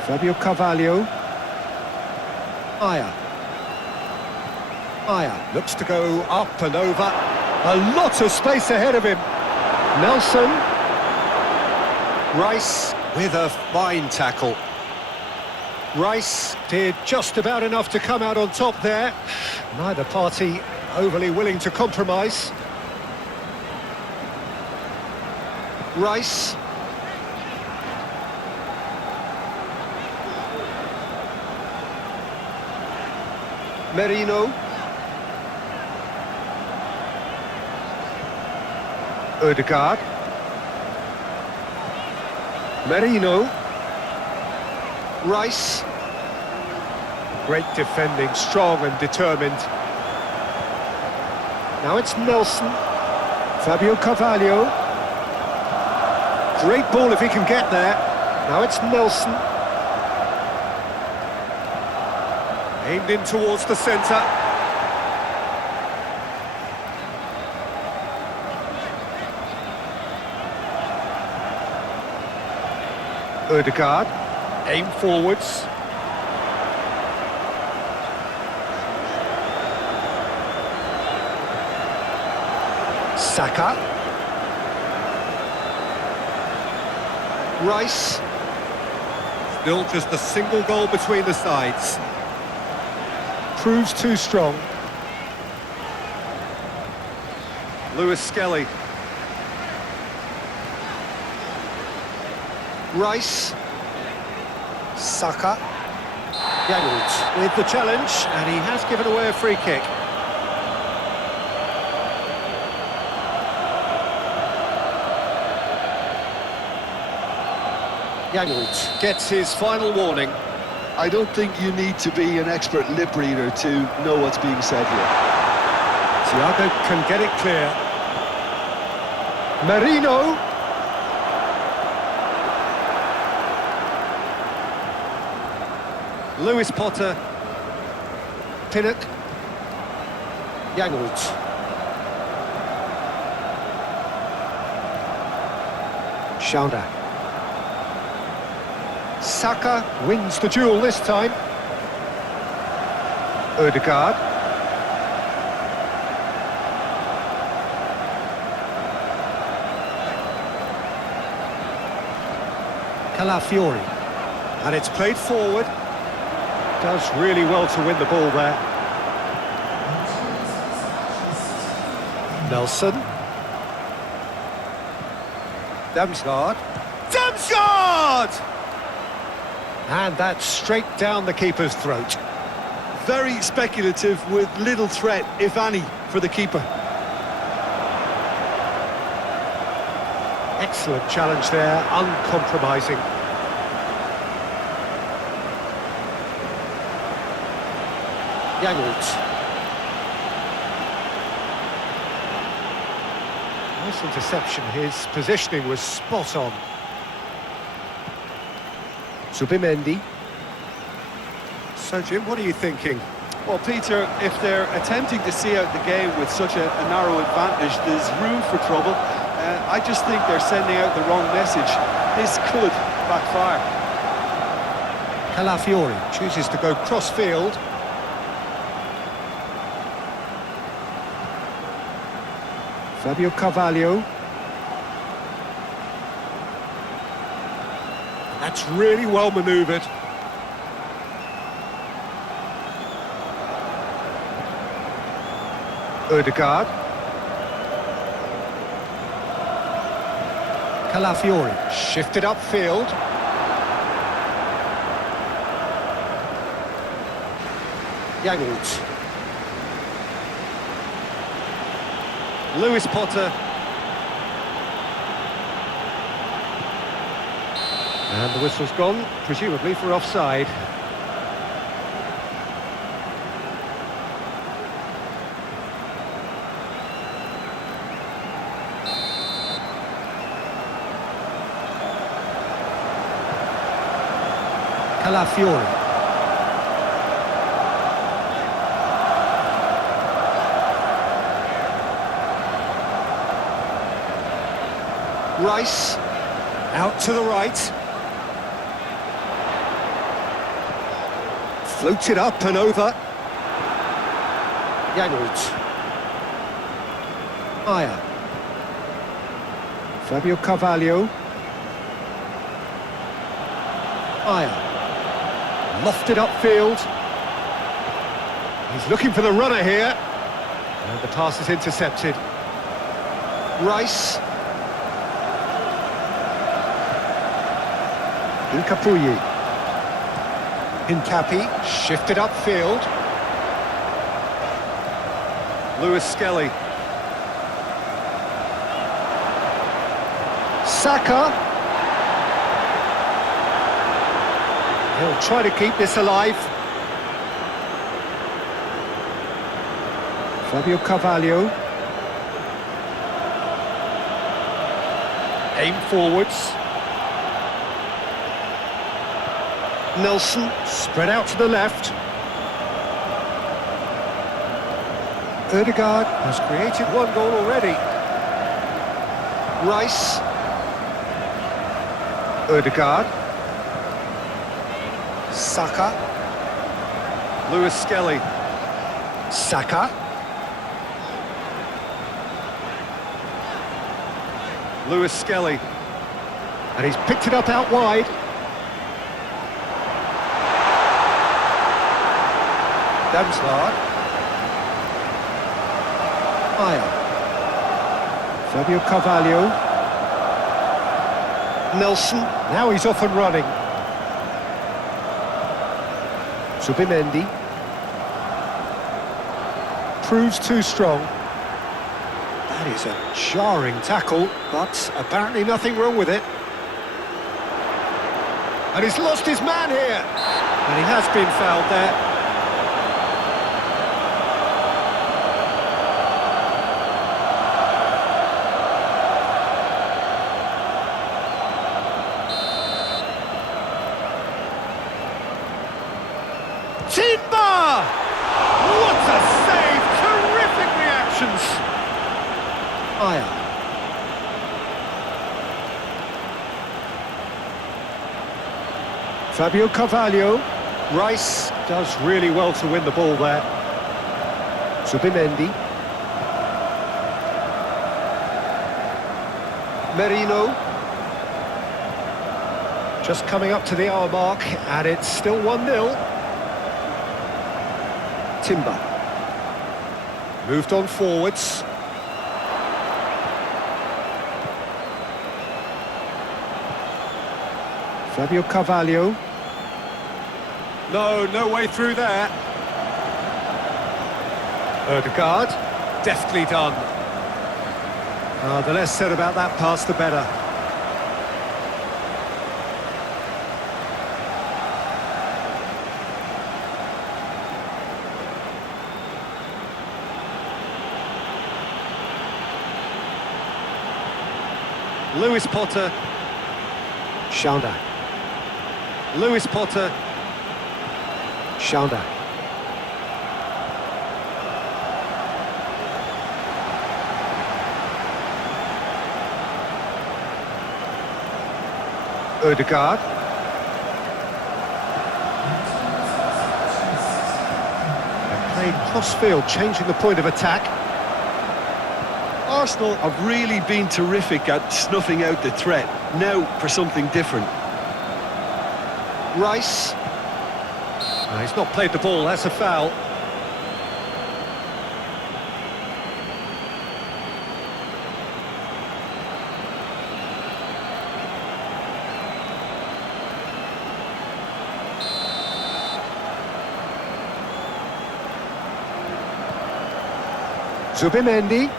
Fabio Carvalho. Aya. Aya looks to go up and over. A lot of space ahead of him. Nelson. Rice with a fine tackle. Rice did just about enough to come out on top there. Neither party overly willing to compromise. Rice. Merino. Ødegaard. Merino. Rice. Great defending, strong and determined. Now it's Nelson. Fabio Carvalho. Great ball if he can get there. Now it's Nelson. Aimed in towards the centre. Ødegaard, aim forwards. Saka. Rice. Still just a single goal between the sides. Proves too strong. Lewis Skelly. Rice. Saka. Yangolt with the challenge, and he has given away a free kick. Yangolt gets his final warning. I don't think you need to be an expert lip reader to know what's being said here. Thiago can get it clear. Merino. Lewis Potter. Pinnock. Yangolt. Schauder. Saka wins the duel this time. Ødegaard. Calafiori. And it's played forward. Does really well to win the ball there. Nelson. Damsgaard. Damsgaard! And that's straight down the keeper's throat. Very speculative with little threat, if any, for the keeper. Excellent challenge there, uncompromising. Yangolt. Nice interception, his positioning was spot on. Zubimendi. So, Jim, what are you thinking? Well, Peter, if they're attempting to see out the game with such a narrow advantage, there's room for trouble. I just think they're sending out the wrong message. This could backfire. Calafiori chooses to go cross-field. Fabio Carvalho. That's really well manoeuvred. Odegaard. Calafiori shifted upfield. Yangold. Lewis Potter. And the whistle's gone, presumably for offside. Calafiori. Rice, out to the right. Floated up and over. Yangold. Aya. Fabio Carvalho. Aya. Lofted upfield. He's looking for the runner here. And the pass is intercepted. Rice. Incapuyi. Hincapi, shifted upfield. Lewis Skelly. Saka. He'll try to keep this alive. Fabio Carvalho. Aim forwards. Nelson, spread out to the left. Odegaard has created one goal already. Rice. Odegaard. Saka. Lewis Skelly. Saka. Lewis Skelly. And he's picked it up out wide. Damslard. Aya. Fabio Carvalho. Nelson. Now he's off and running. Zubimendi. Proves too strong. That is a jarring tackle, but apparently nothing wrong with it. And he's lost his man here. And he has been fouled there. Timber! What a save! Terrific reactions! Aya. Fabio Carvalho. Rice does really well to win the ball there. Zubimendi. Merino. Just coming up to the hour mark, and it's still 1-0. Timber. Moved on forwards. Fabio Carvalho. No way through there. Odegaard. Deftly done. The less said about that pass, the better. Lewis Potter. Shaunda. Lewis Potter. Shaunda. Odegaard. They're playing cross-field, changing the point of attack. Arsenal have really been terrific at snuffing out the threat. Now for something different. Rice. He's not played the ball, that's a foul. Zubimendi.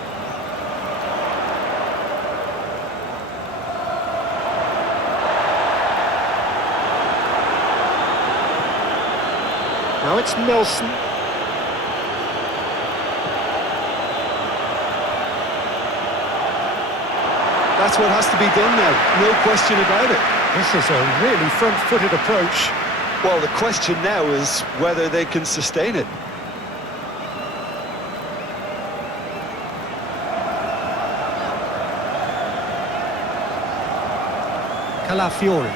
Now it's Nelson. That's what has to be done now, no question about it. This is a really front-footed approach. Well, the question now is whether they can sustain it. Calafiori,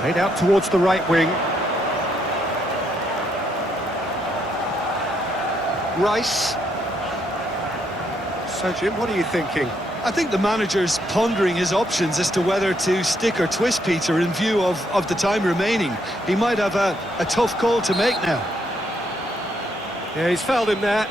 played out towards the right wing. Rice. So, Jim, what are you thinking? I think the manager's pondering his options as to whether to stick or twist Peter in view of the time remaining. He might have a tough call to make now. Yeah, he's fouled him there.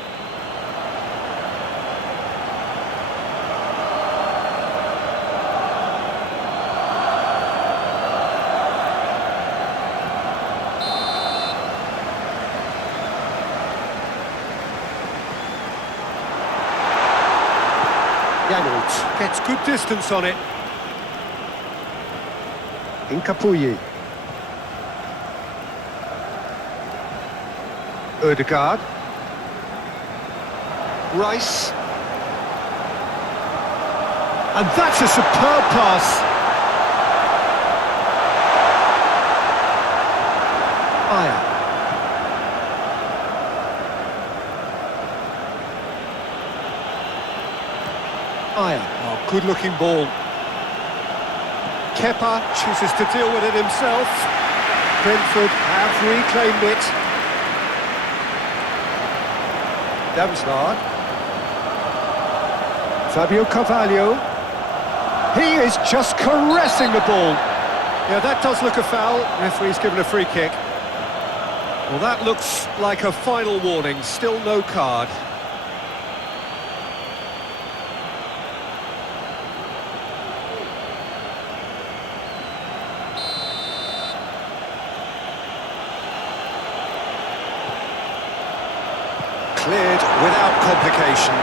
Gets good distance on it. Incapuyi. Ødegaard. Rice. And that's a superb pass. Ayer. Oh, good-looking ball. Kepa chooses to deal with it himself. Brentford have reclaimed it. Damsgaard. Fabio Carvalho. He is just caressing the ball. Yeah, that does look a foul. Referee's given a free kick. Well, that looks like a final warning. Still no card. Cleared without complication.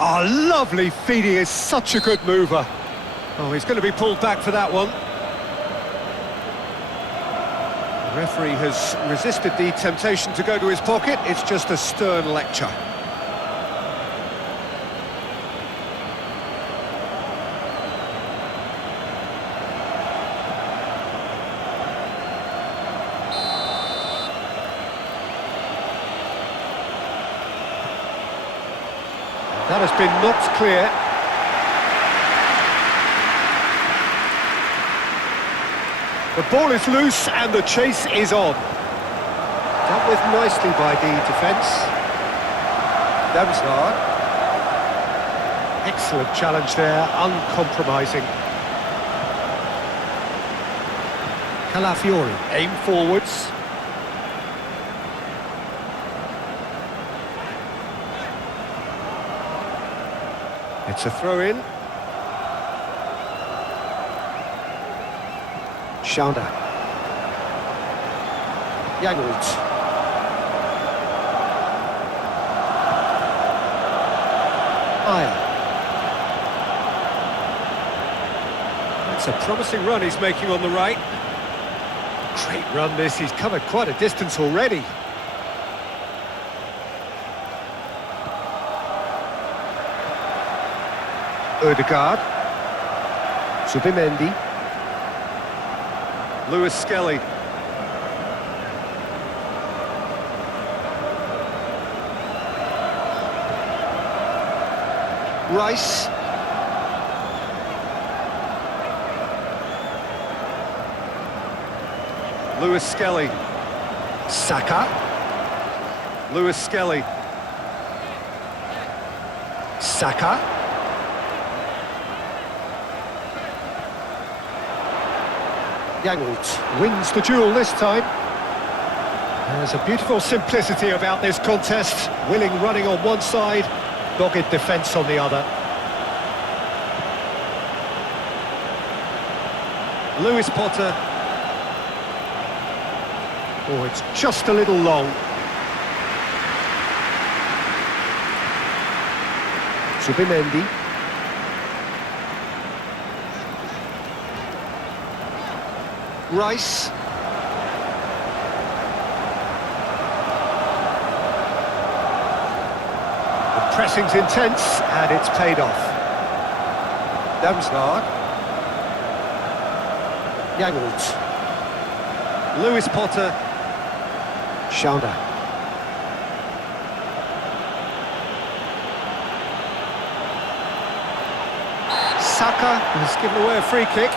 Oh, lovely feed. He is such a good mover. Oh, he's going to be pulled back for that one. The referee has resisted the temptation to go to his pocket. It's just a stern lecture. That has been knocked clear. The ball is loose and the chase is on. Dealt with nicely by the defence. Damsgaard. Excellent challenge there, uncompromising. Calafiori, aim forwards. It's a throw-in. Schauder. Yangolt. Ayer. That's a promising run he's making on the right. Great run this, he's covered quite a distance already. Ødegaard. Zubimendi. Lewis Skelly. Rice. Lewis Skelly. Saka. Lewis Skelly. Saka. Yangolt wins the duel this time. There's a beautiful simplicity about this contest. Willing running on one side, dogged defence on the other. Lewis Potter. Oh, it's just a little long. Zubimendi. Rice. The pressing's intense, and it's paid off. Damsgaard. Yangolt. Lewis Potter. Schauder. Saka has given away a free kick.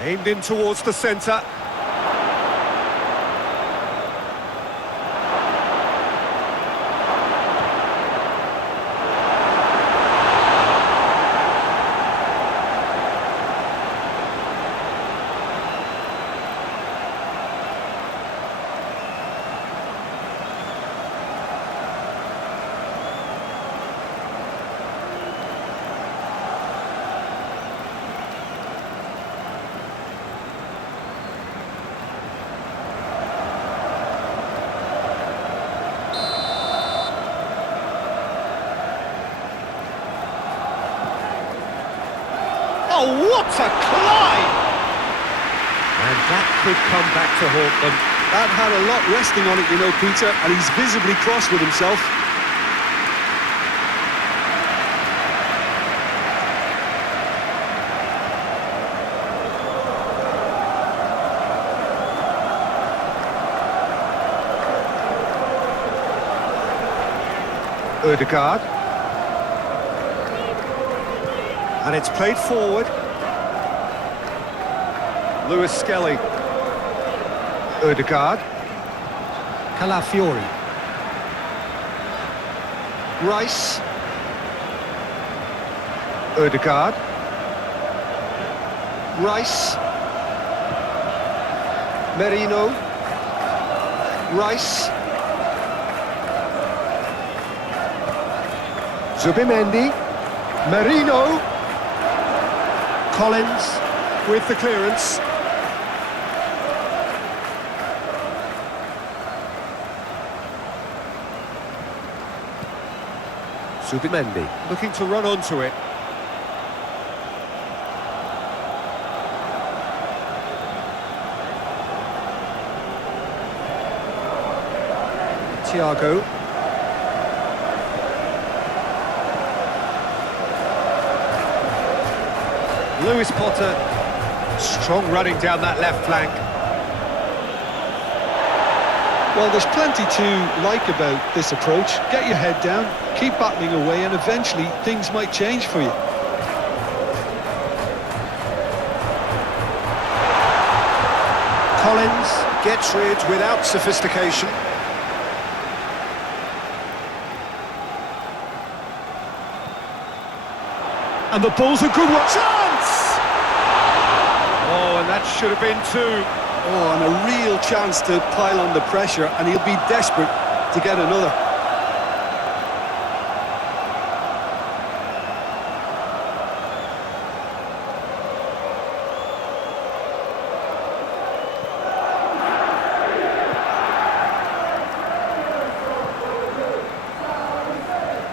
Aimed in towards the centre. Oh, what a climb! And that could come back to haunt them. That had a lot resting on it, you know, Peter, and he's visibly cross with himself. Ødegaard. And it's played forward. Lewis Skelly. Ødegaard. Calafiori. Rice. Ødegaard. Rice. Merino. Rice. Zubimendi. Merino. Collins with the clearance. Zubimendi looking to run onto it. Thiago. Lewis Potter. Strong running down that left flank. Well, there's plenty to like about this approach. Get your head down, keep battling away, and eventually things might change for you. Collins gets rid without sophistication. And the ball's a good one. Chance! Oh, and that should have been two. Oh, and a real chance to pile on the pressure, and he'll be desperate to get another.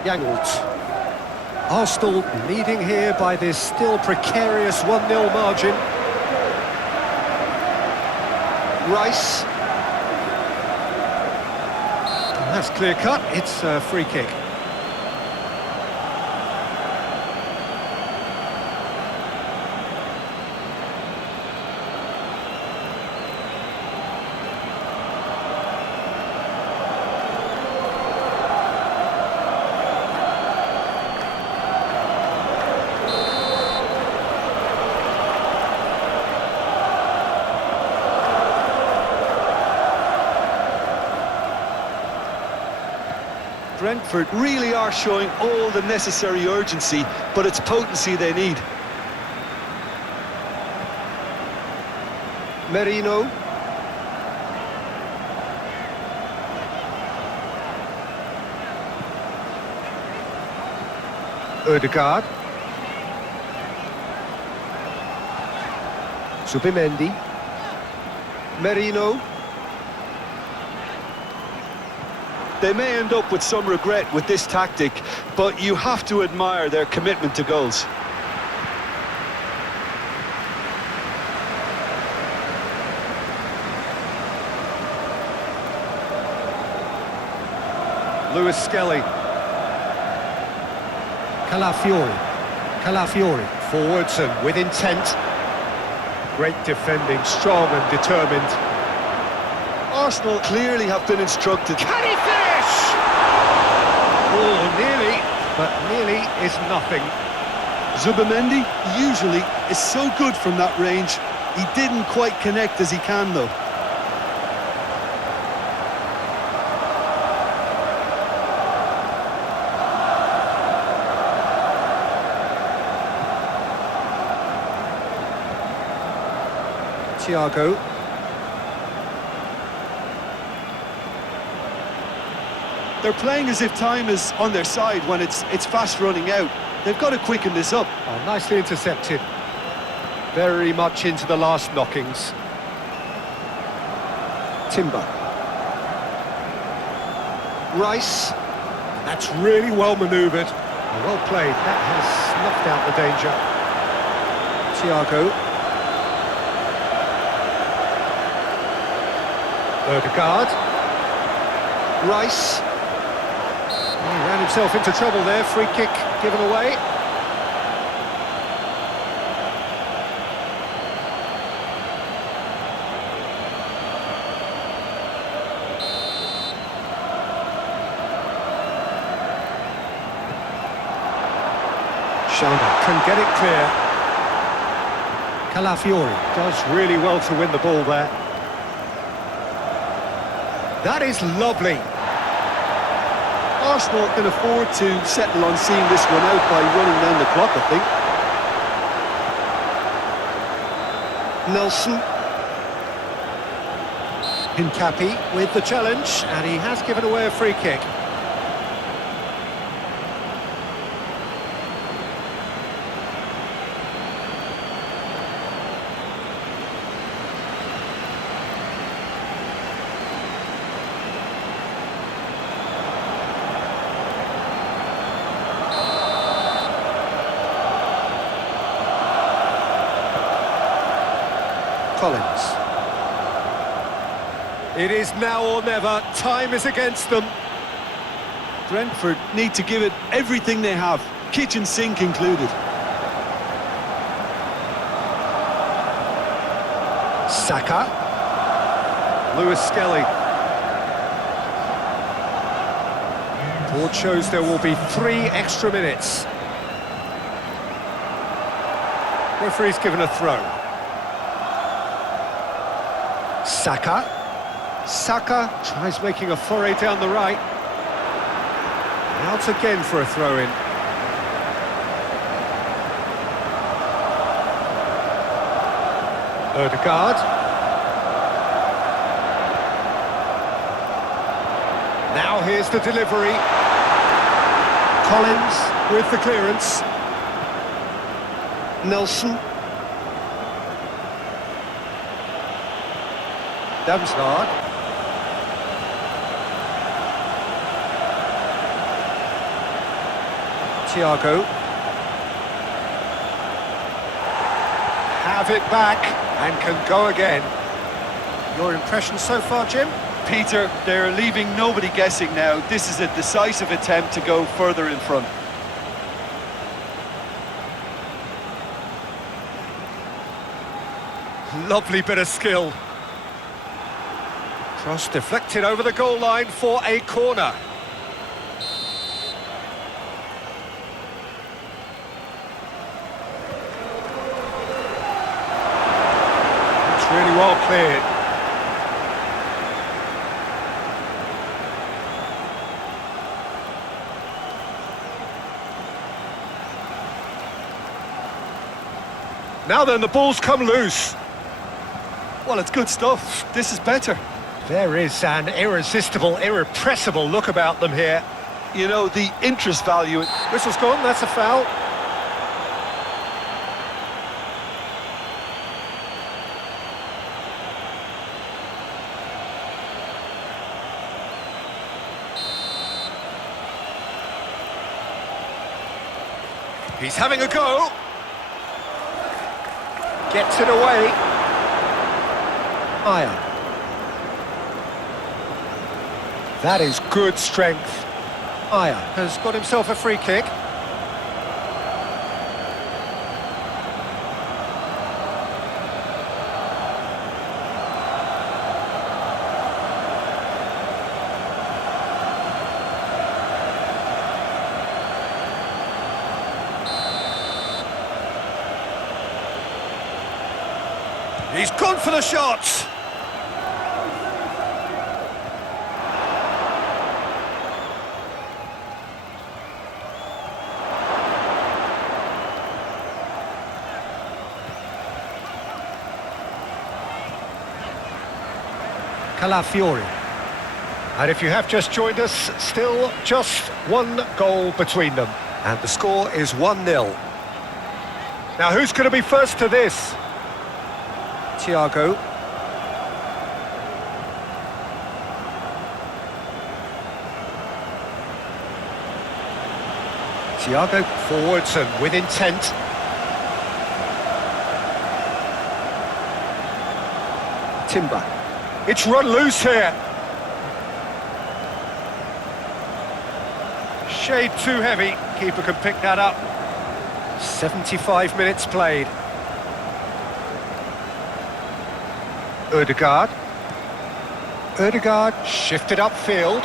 Yangolt. Arsenal leading here by this still precarious 1-0 margin. Rice. And that's clear cut, it's a free kick. Brentford really are showing all the necessary urgency, but it's potency they need. Merino. Ødegaard. Zubimendi. Merino. They may end up with some regret with this tactic, but you have to admire their commitment to goals. Lewis Skelly. Calafiori. Forwards and with intent. Great defending, strong and determined. Arsenal clearly have been instructed. Can he finish? Oh, nearly, but nearly is nothing. Zubimendi usually is so good from that range. He didn't quite connect as he can, though. Thiago. They're playing as if time is on their side when it's fast running out. They've got to quicken this up. Oh, nicely intercepted. Very much into the last knockings. Timber. Rice. That's really well manoeuvred. Well played. That has snuffed out the danger. Thiago. Ødegaard. Rice. He ran himself into trouble there. Free kick given away. Shana can get it clear. Calafiori does really well to win the ball there. That is lovely. Arsenal can afford to settle on seeing this one out by running down the clock, I think. Nelson. Hincapi with the challenge, and he has given away a free kick. Collins. It is now or never. Time is against them. Brentford need to give it everything they have, kitchen sink included. Saka. Lewis Skelly. Board shows there will be 3 extra minutes. Referee's given a throw. Saka. Saka tries making a foray down the right. Out again for a throw-in. Ødegaard. Now here's the delivery. Collins with the clearance. Nelson. Damsgaard. Thiago. Have it back and can go again. Your impression so far, Jim? Peter, they're leaving nobody guessing now. This is a decisive attempt to go further in front. Lovely bit of skill. Cross deflected over the goal line for a corner. It's really well cleared. Now then, the ball's come loose. Well, it's good stuff. This is better. There is an irresistible, irrepressible look about them here. You know, the interest value... Whistle's gone, that's a foul. He's having a go. Gets it away. Aya. That is good strength. Aya has got himself a free kick. He's gone for the shots. Calafiori. And if you have just joined us, still just one goal between them. And the score is 1-0. Now who's going to be first to this? Thiago. Thiago forwards and with intent. Timber. It's run loose here. Shade too heavy. Keeper can pick that up. 75 minutes played. Ødegaard. Ødegaard shifted upfield.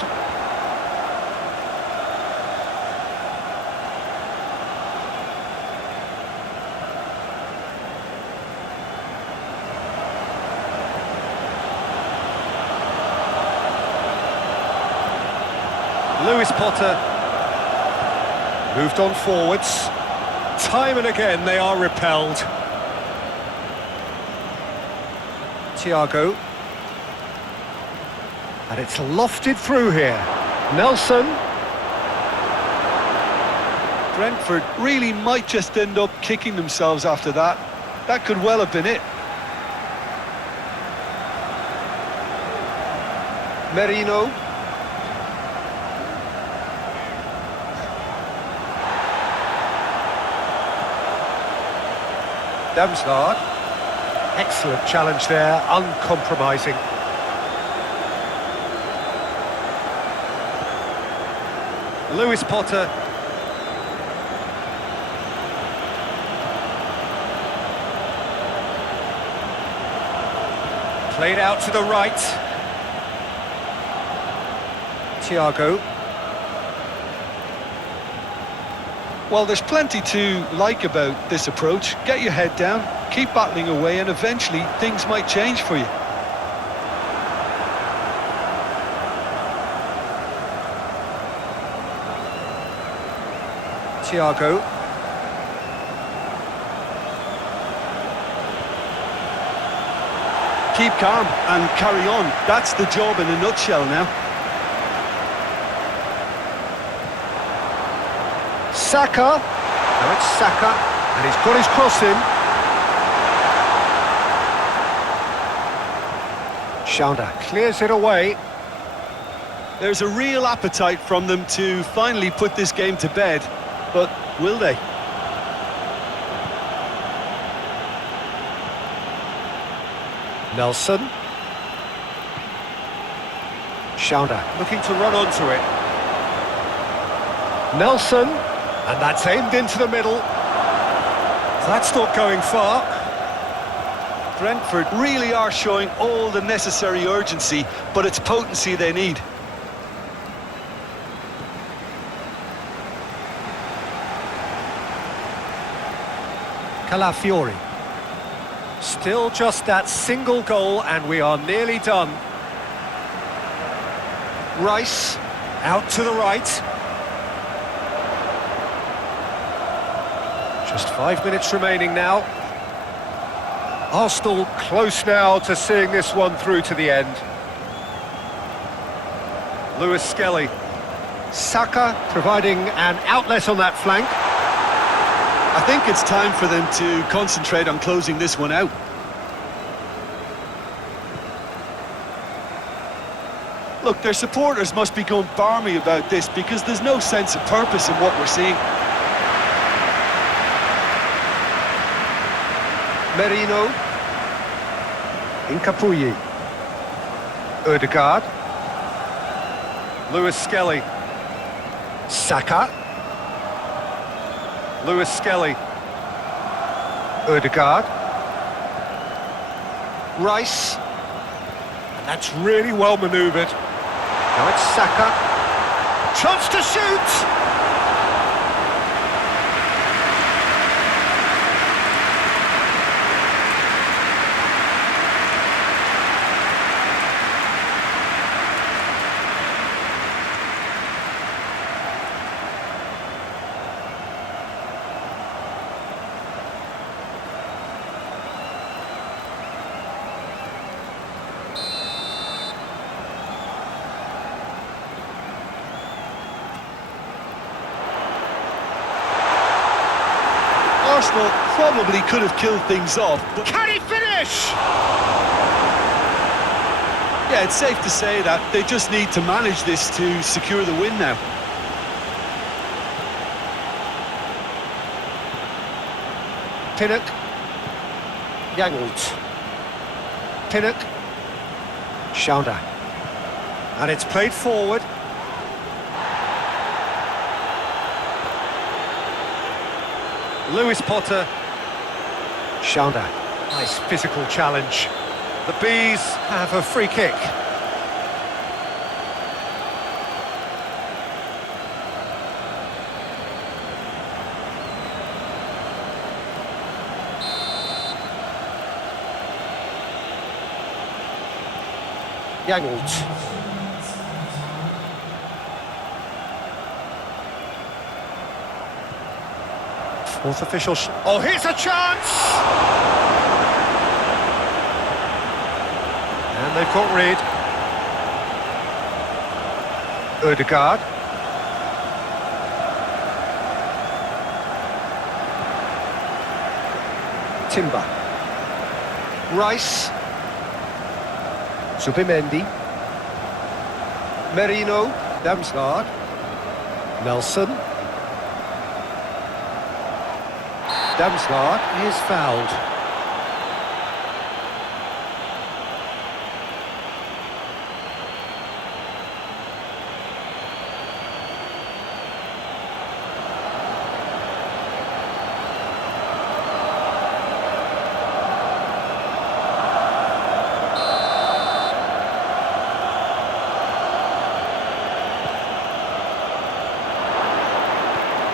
Lewis Potter moved on forwards. Time and again they are repelled. Thiago. And it's lofted through here. Nelson. Brentford really might just end up kicking themselves after that. That could well have been it. Merino. Damsgaard. Excellent challenge there, uncompromising. Lewis Potter. Played out to the right. Thiago. Well, there's plenty to like about this approach. Get your head down, keep battling away, and eventually things might change for you. Thiago. Keep calm and carry on. That's the job in a nutshell now. Saka. Now it's Saka, and he's got his cross in. Schauder clears it away. There's a real appetite from them to finally put this game to bed, but will they? Nelson. Schauder looking to run onto it. Nelson. And that's aimed into the middle. That's not going far. Brentford really are showing all the necessary urgency, but it's potency they need. Calafiori. Still just that single goal and we are nearly done. Rice, out to the right. Just 5 minutes remaining now. Arsenal close now to seeing this one through to the end. Lewis Skelly. Saka providing an outlet on that flank. I think it's time for them to concentrate on closing this one out. Look, their supporters must be going barmy about this because there's no sense of purpose in what we're seeing. Merino. Incapuyi. Ødegaard. Lewis Skelly. Saka. Lewis Skelly. Ødegaard. Rice. And that's really well manoeuvred. Now it's Saka. Chance to shoot! Arsenal probably could have killed things off, but Can he finish? yeah, it's safe to say that they just need to manage this to secure the win now. Pinnock. Yangold. Pinnock. Schauder. And it's played forward. Lewis Potter. Schauder. Nice physical challenge. The Bees have a free kick. Yangold. Fourth official. Oh, here's a chance! And they've got rid. Ødegaard. Timber. Rice. Zubimendi. Merino. Damsgaard. Nelson. Damsgaard is fouled.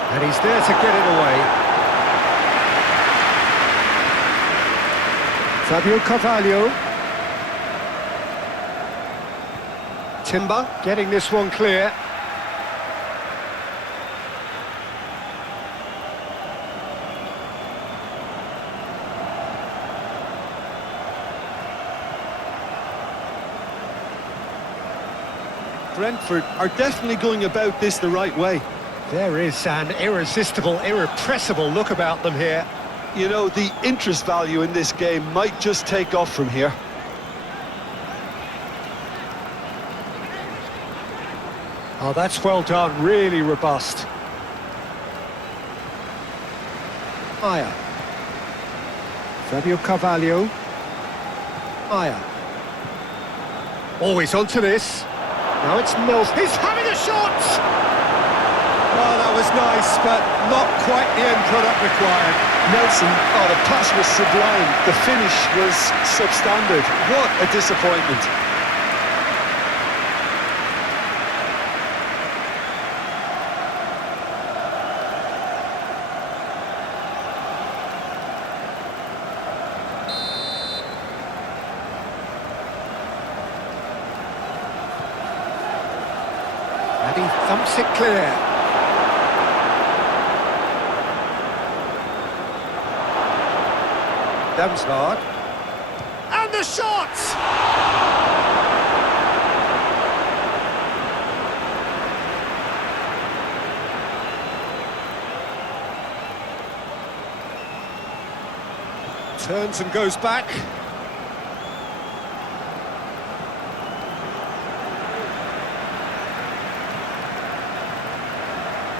And he's there to get it away. Fabio Carvalho. Timber getting this one clear. Brentford are definitely going about this the right way. There is an irresistible, irrepressible look about them here. You know, the interest value in this game might just take off from here. Oh, that's well done, really robust. Aya. Fabio Carvalho. Aya. Always onto this. Now it's Mills. He's having a shot! Oh, that was nice, but not quite the end product required. Nelson, oh, the pass was sublime. The finish was substandard. What a disappointment. And he thumps it clear. Damsgaard. a shot! Turns and goes back.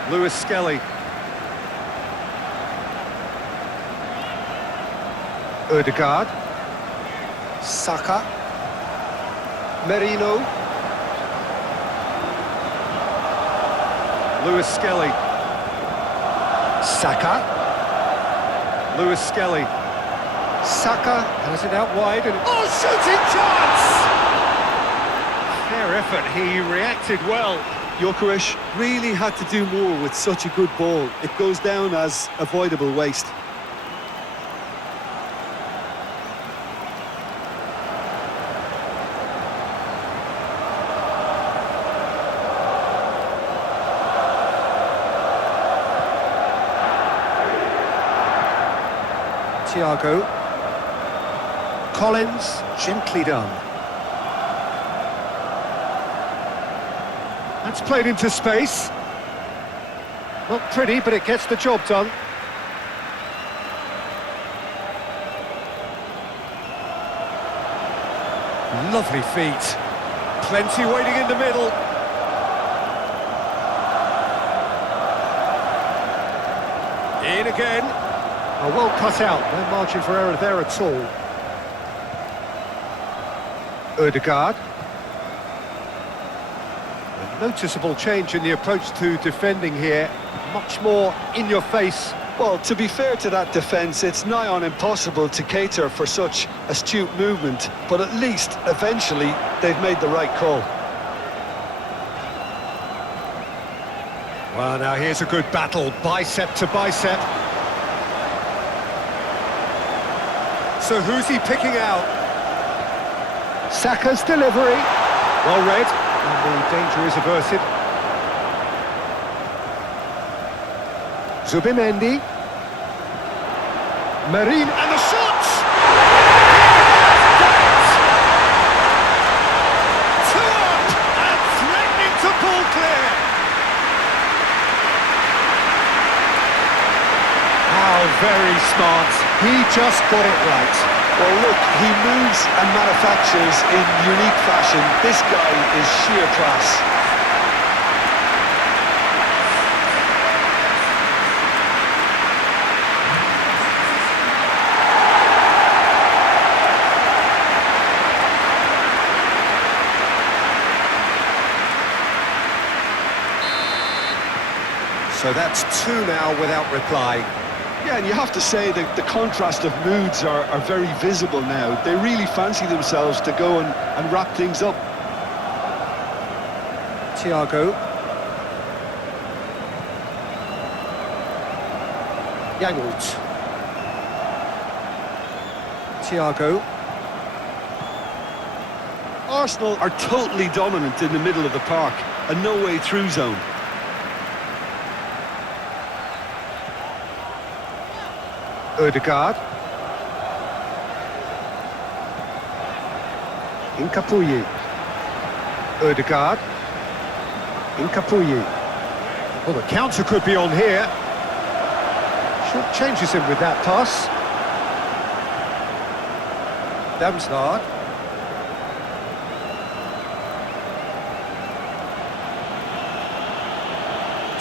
Lewis Skelly. Ødegaard. Saka. Merino. Lewis Skelly. Saka. Lewis Skelly. Saka has it out wide and... Oh, shooting chance! Fair effort, he reacted well. Gyokeres really had to do more with such a good ball. It goes down as avoidable waste. Thiago. Collins, gently done. That's played into space. Not pretty, but it gets the job done. Lovely feet. Plenty waiting in the middle. In again. Oh, well cut out. No margin for error there at all. Ødegaard. A noticeable change in the approach to defending here. Much more in your face. Well, to be fair to that defence, it's nigh on impossible to cater for such astute movement, but at least, eventually, they've made the right call. Well, now here's a good battle, bicep to bicep. So who's he picking out? Saka's delivery. Well read, and the danger is averted. Zubimendi. Merino, and the shot! Two up, and threatening to pull clear. How very smart. He just got it right. Well, look, he moves and manufactures in unique fashion. This guy is sheer class. So that's two now without reply. Yeah, and you have to say that the contrast of moods are very visible now. They really fancy themselves to go and wrap things up. Thiago. Yangolt. Thiago. Arsenal are totally dominant in the middle of the park, a no-way through zone. Ødegaard. Incapuyi. Ødegaard. Incapuyi. Well, the counter could be on here. Short changes him with that pass. Damsgaard.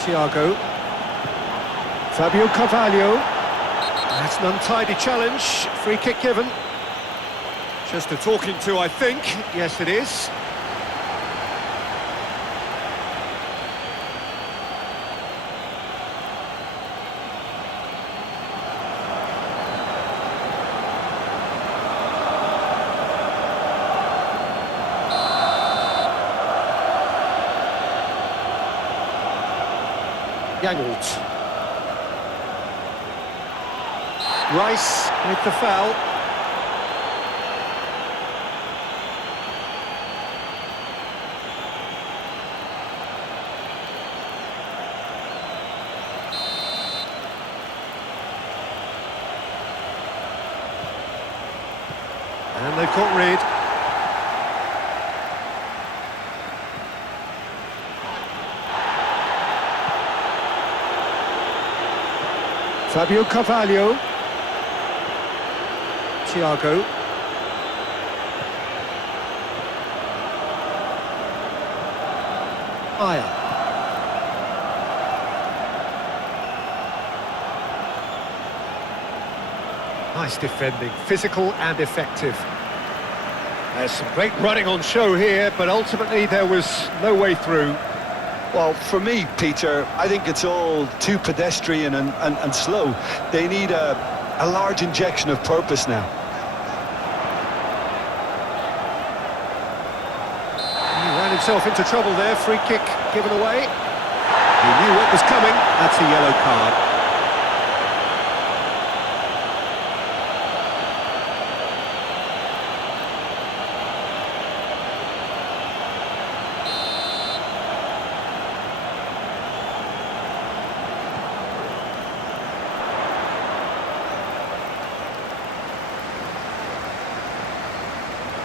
Thiago. Fabio Carvalho. That's an untidy challenge. Free kick given. Just a talking to, I think. Yes, it is. Yangolt. Rice with the foul. And they've got rid. Fabio Carvalho. Thiago. Aya. Nice defending, physical and effective. There's some great running on show here, but ultimately there was no way through. Well, for me, Peter, I think it's all too pedestrian and slow. They need a large injection of purpose now. He ran himself into trouble there, free kick given away. He knew what was coming, that's a yellow card.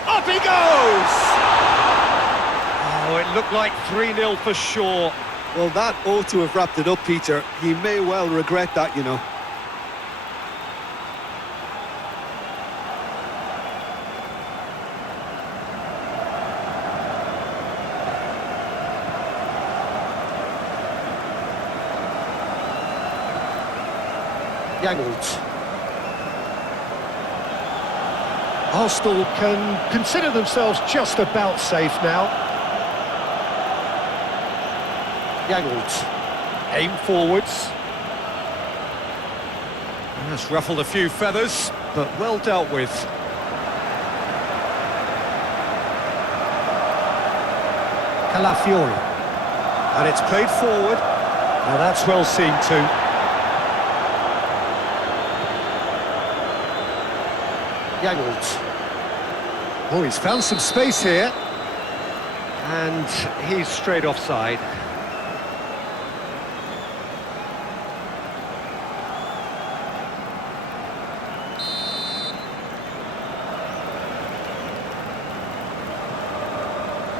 Up he goes! Oh, it looked like 3-0 for sure. Well, that ought to have wrapped it up, Peter. He may well regret that, you know. Yangold. Arsenal can consider themselves just about safe now. Yangold. Aim forwards. That's ruffled a few feathers, but well dealt with. Calafiori. And it's played forward. Now that's well seen too. Yangold. Oh, he's found some space here. And he's straight offside.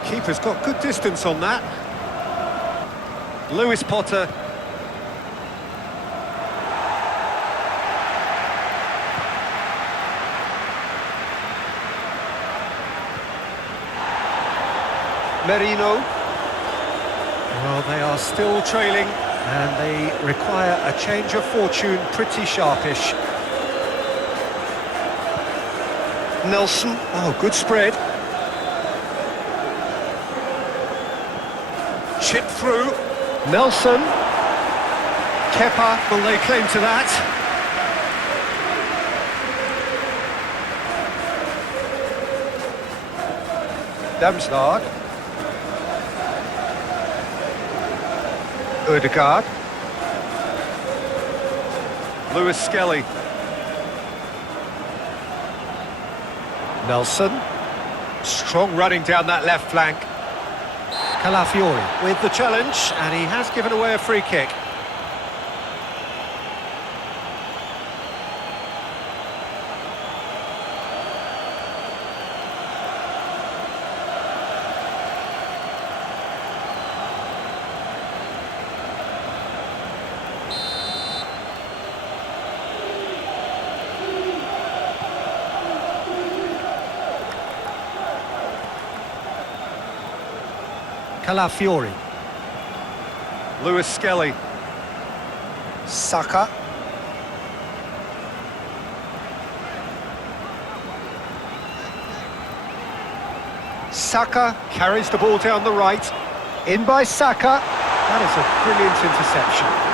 Keeper's got good distance on that. Lewis Potter. Merino. Well, they are still trailing, and they require a change of fortune pretty sharpish. Nelson. Oh, good spread. Chip through. Nelson. Kepa will lay claim to that. Damsgaard. Ødegaard. Lewis Skelly. Nelson. Strong running down that left flank. Calafiori with the challenge, and he has given away a free kick. Calafiori. Lewis Skelly. Saka. Saka carries the ball down the right. In by Saka. That is a brilliant interception.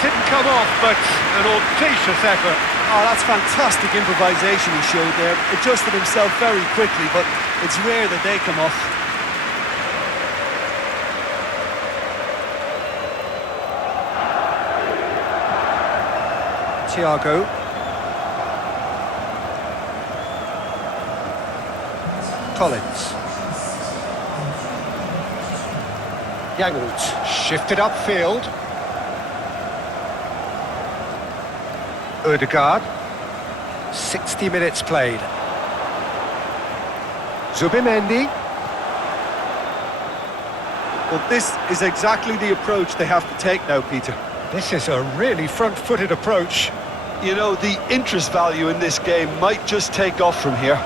Didn't come off, but an audacious effort. Oh, that's fantastic improvisation he showed there. Adjusted himself very quickly, but it's rare that they come off. Thiago. Collins. Yangold shifted upfield. Ødegaard. 60 minutes played. Zubimendi. Well, this is exactly the approach they have to take now, Peter. This is a really front-footed approach. You know, the interest value in this game might just take off from here.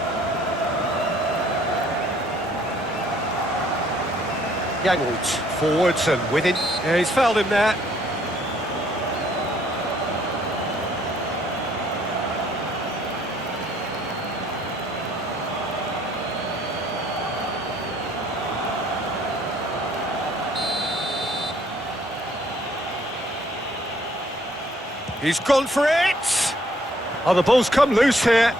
Yangold forwards and within. Yeah, he's fouled him there. He's gone for it! Oh, the ball's come loose here.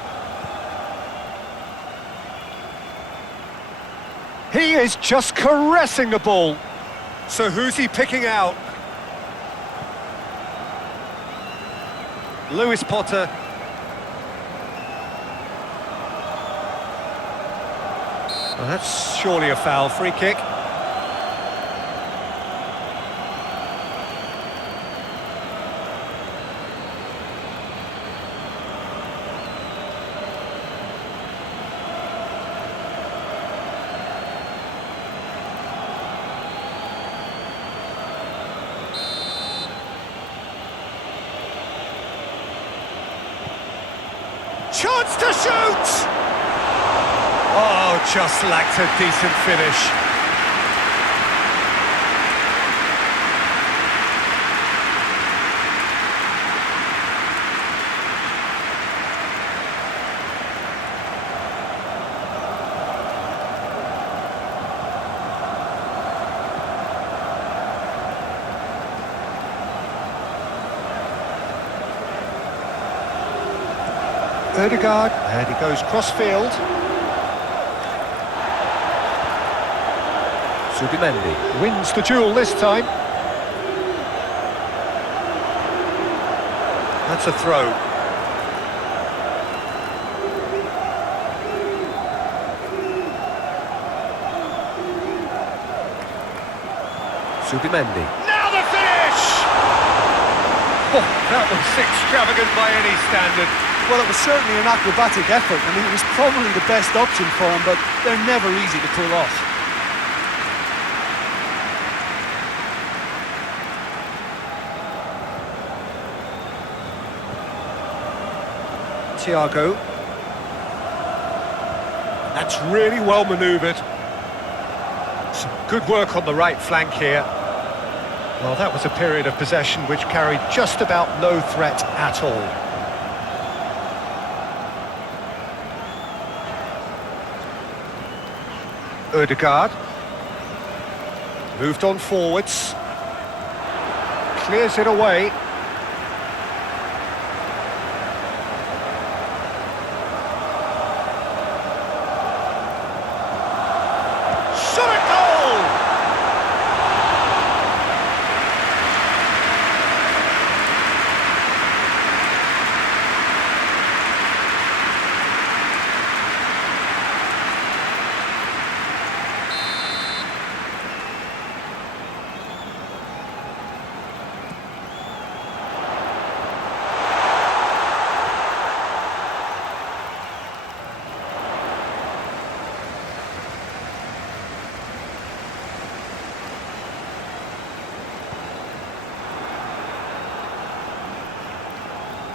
He is just caressing the ball. So who's he picking out? Lewis Potter. Well, that's surely a foul. Free kick. Chance to shoot! Oh, just lacked a decent finish. Ødegaard, and he goes cross-field. Zubimendi wins the duel this time. That's a throw. Zubimendi. Now the finish! Oh, that was extravagant by any standard. Well, it was certainly an acrobatic effort. I mean, it was probably the best option for him, but they're never easy to pull off. Thiago. That's really well manoeuvred. Some good work on the right flank here. Well, that was a period of possession which carried just about no threat at all. Ødegaard. Moved on forwards. Clears it away. Shot at goal!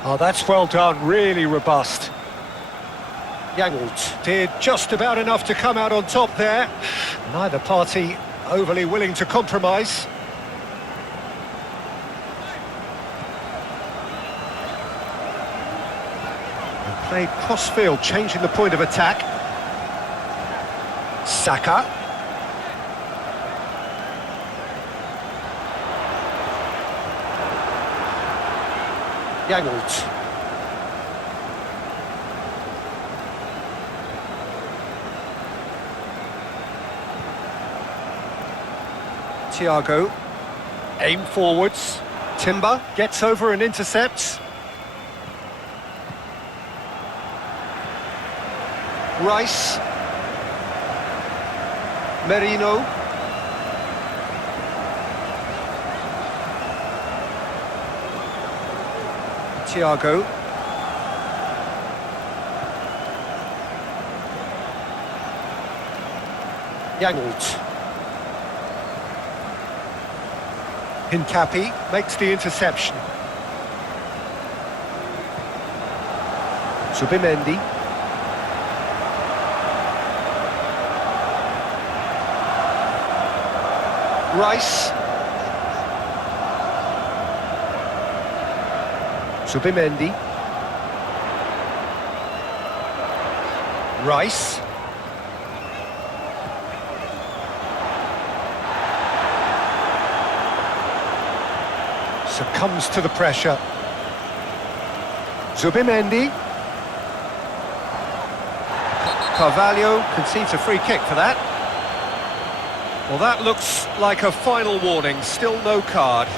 Oh, that's well done, really robust. Yangold did just about enough to come out on top there. Neither party overly willing to compromise. And played cross-field, changing the point of attack. Saka. Yangold. Thiago. Aim forwards. Timber gets over and intercepts. Rice. Merino. Thiago. Yangolt. Hincapi makes the interception. Zubimendi. Rice. Zubimendi. Rice. Succumbs to the pressure. Zubimendi. Carvalho concedes a free kick for that. Well, that looks like a final warning. Still no card.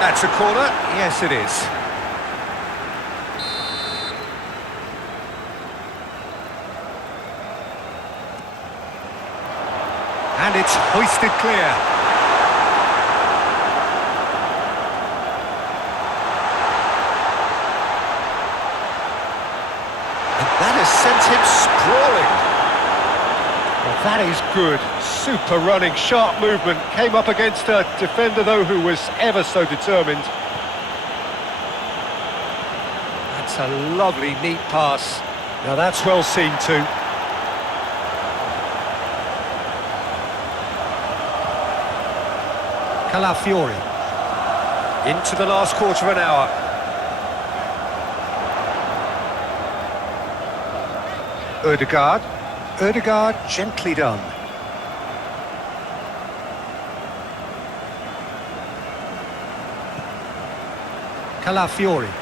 That's a corner. Yes, it is. And it's hoisted clear. And that has sent him sprawling. Well, that is good. Super running, sharp movement. Came up against a defender, though, who was ever so determined. That's a lovely, neat pass. Now that's well seen too. Calafiori. Into the last quarter of an hour. Ødegaard. Ødegaard, gently done. Calafiori.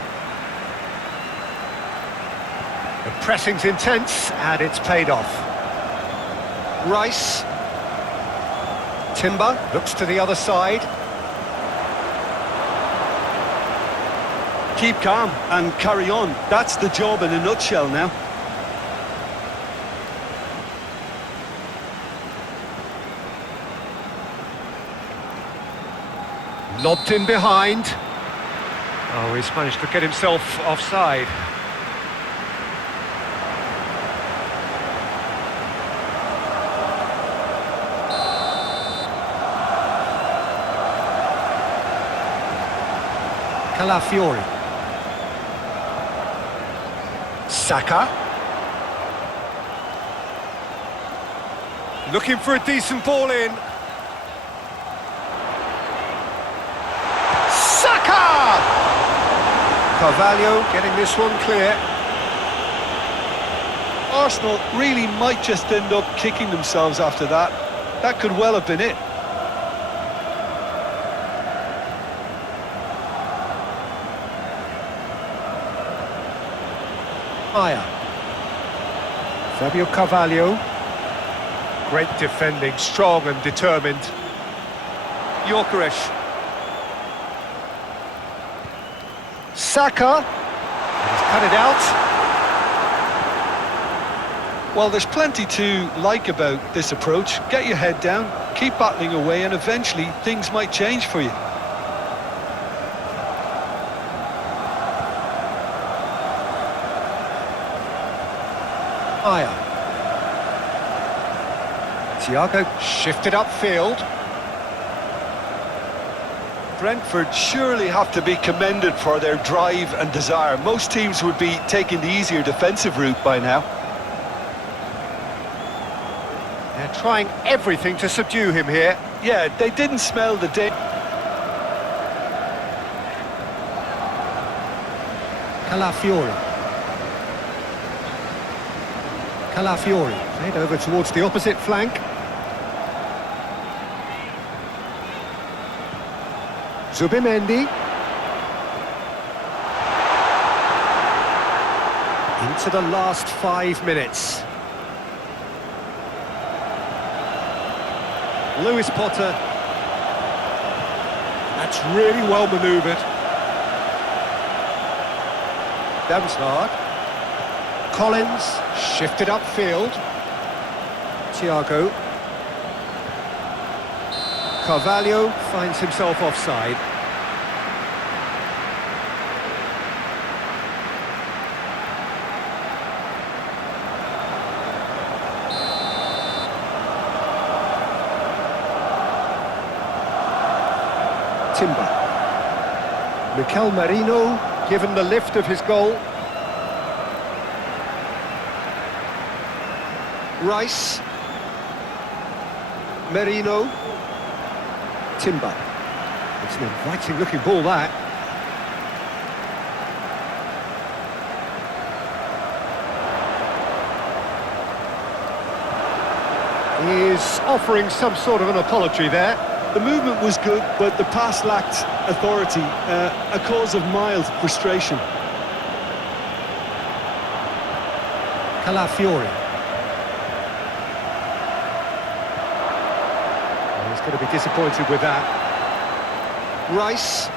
The pressing's intense, and it's paid off. Rice. Timber looks to the other side. Keep calm and carry on. That's the job in a nutshell now. Lobbed in behind. Oh, he's managed to get himself offside. Calafiori. Saka. Looking for a decent ball in. Carvalho getting this one clear. Arsenal really might just end up kicking themselves after that. That could well have been it. Maya. Fabio Carvalho. Great defending, strong and determined. Gyokeres. Saka, he's cut it out. Well, there's plenty to like about this approach. Get your head down, keep battling away, and eventually things might change for you. Aya. Thiago shifted upfield. Brentford surely have to be commended for their drive and desire. Most teams would be taking the easier defensive route by now. They're trying everything to subdue him here. Yeah, they didn't smell the day. Calafiori. Calafiori played over towards the opposite flank. Zubimendi. Into the last 5 minutes. Lewis Potter. That's really well manoeuvred. Damsgaard. Collins, shifted upfield. Thiago. Carvalho finds himself offside. Timber. Mikel Merino given the lift of his goal. Rice. Merino. Timber. It's an inviting looking ball, that. He is offering some sort of an apology there. The movement was good, but the pass lacked authority, a cause of mild frustration. Calafiori. He's going to be disappointed with that. Rice.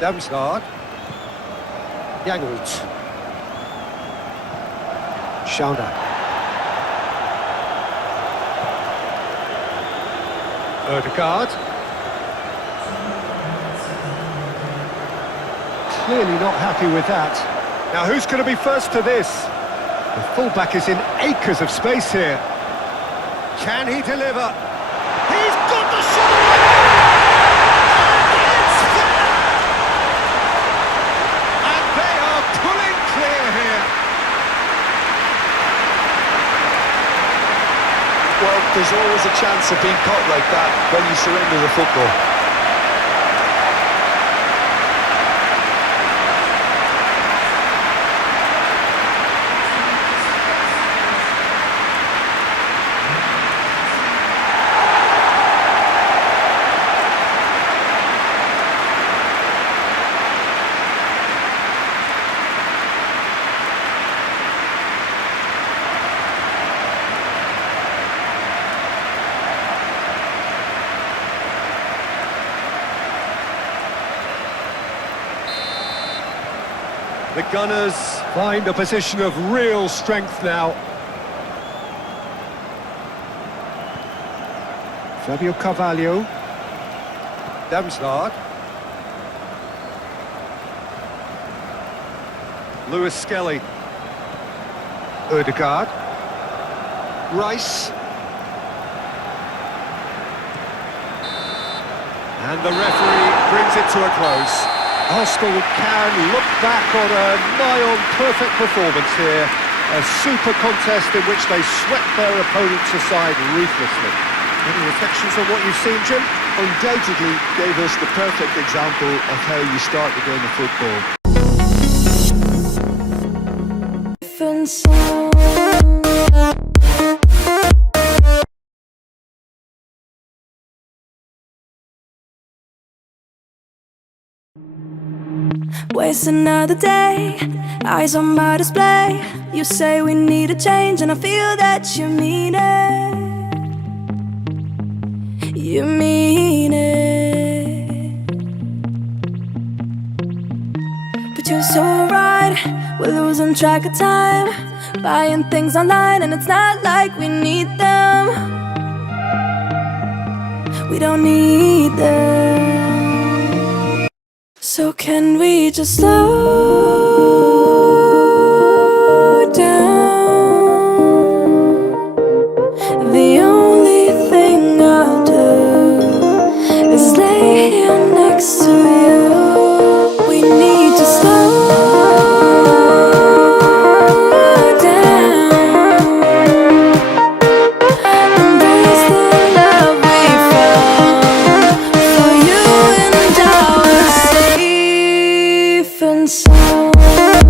Damsgaard. Yangold. Schauder. Odegaard. Clearly not happy with that. Now who's going to be first to this? The fullback is in acres of space here. Can he deliver? He's got the shot! It's there! And they are pulling clear here. Well, there's always a chance of being caught like that when you surrender the football. The Gunners find a position of real strength now. Fabio Carvalho. Damsgaard. Lewis Skelly. Odegaard. Rice. And the referee brings it to a close. Arsenal can look back on a nigh-on perfect performance here. A super contest in which they swept their opponents aside ruthlessly. Any reflections on what you've seen, Jim? Undoubtedly gave us the perfect example of how you start the game of football. Waste another day, eyes on my display. You say we need a change and I feel that you mean it. You mean it. But you're so right, we're losing track of time. Buying things online and it's not like we need them. We don't need them. So can we just slow down? The only thing I'll do is lay here next to you. We need to slow down. Embrace the love we found. For you and I, safe and sound.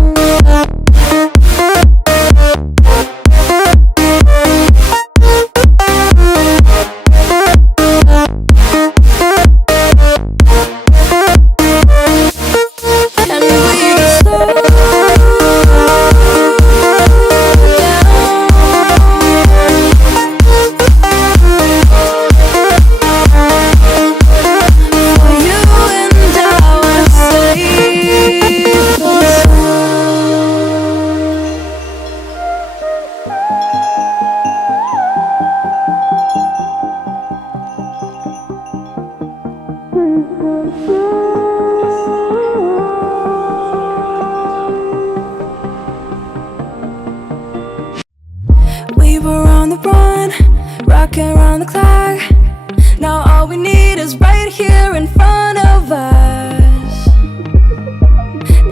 is right here in front of us.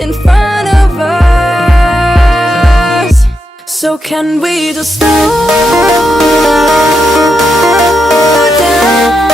In front of us. So can we just slow down?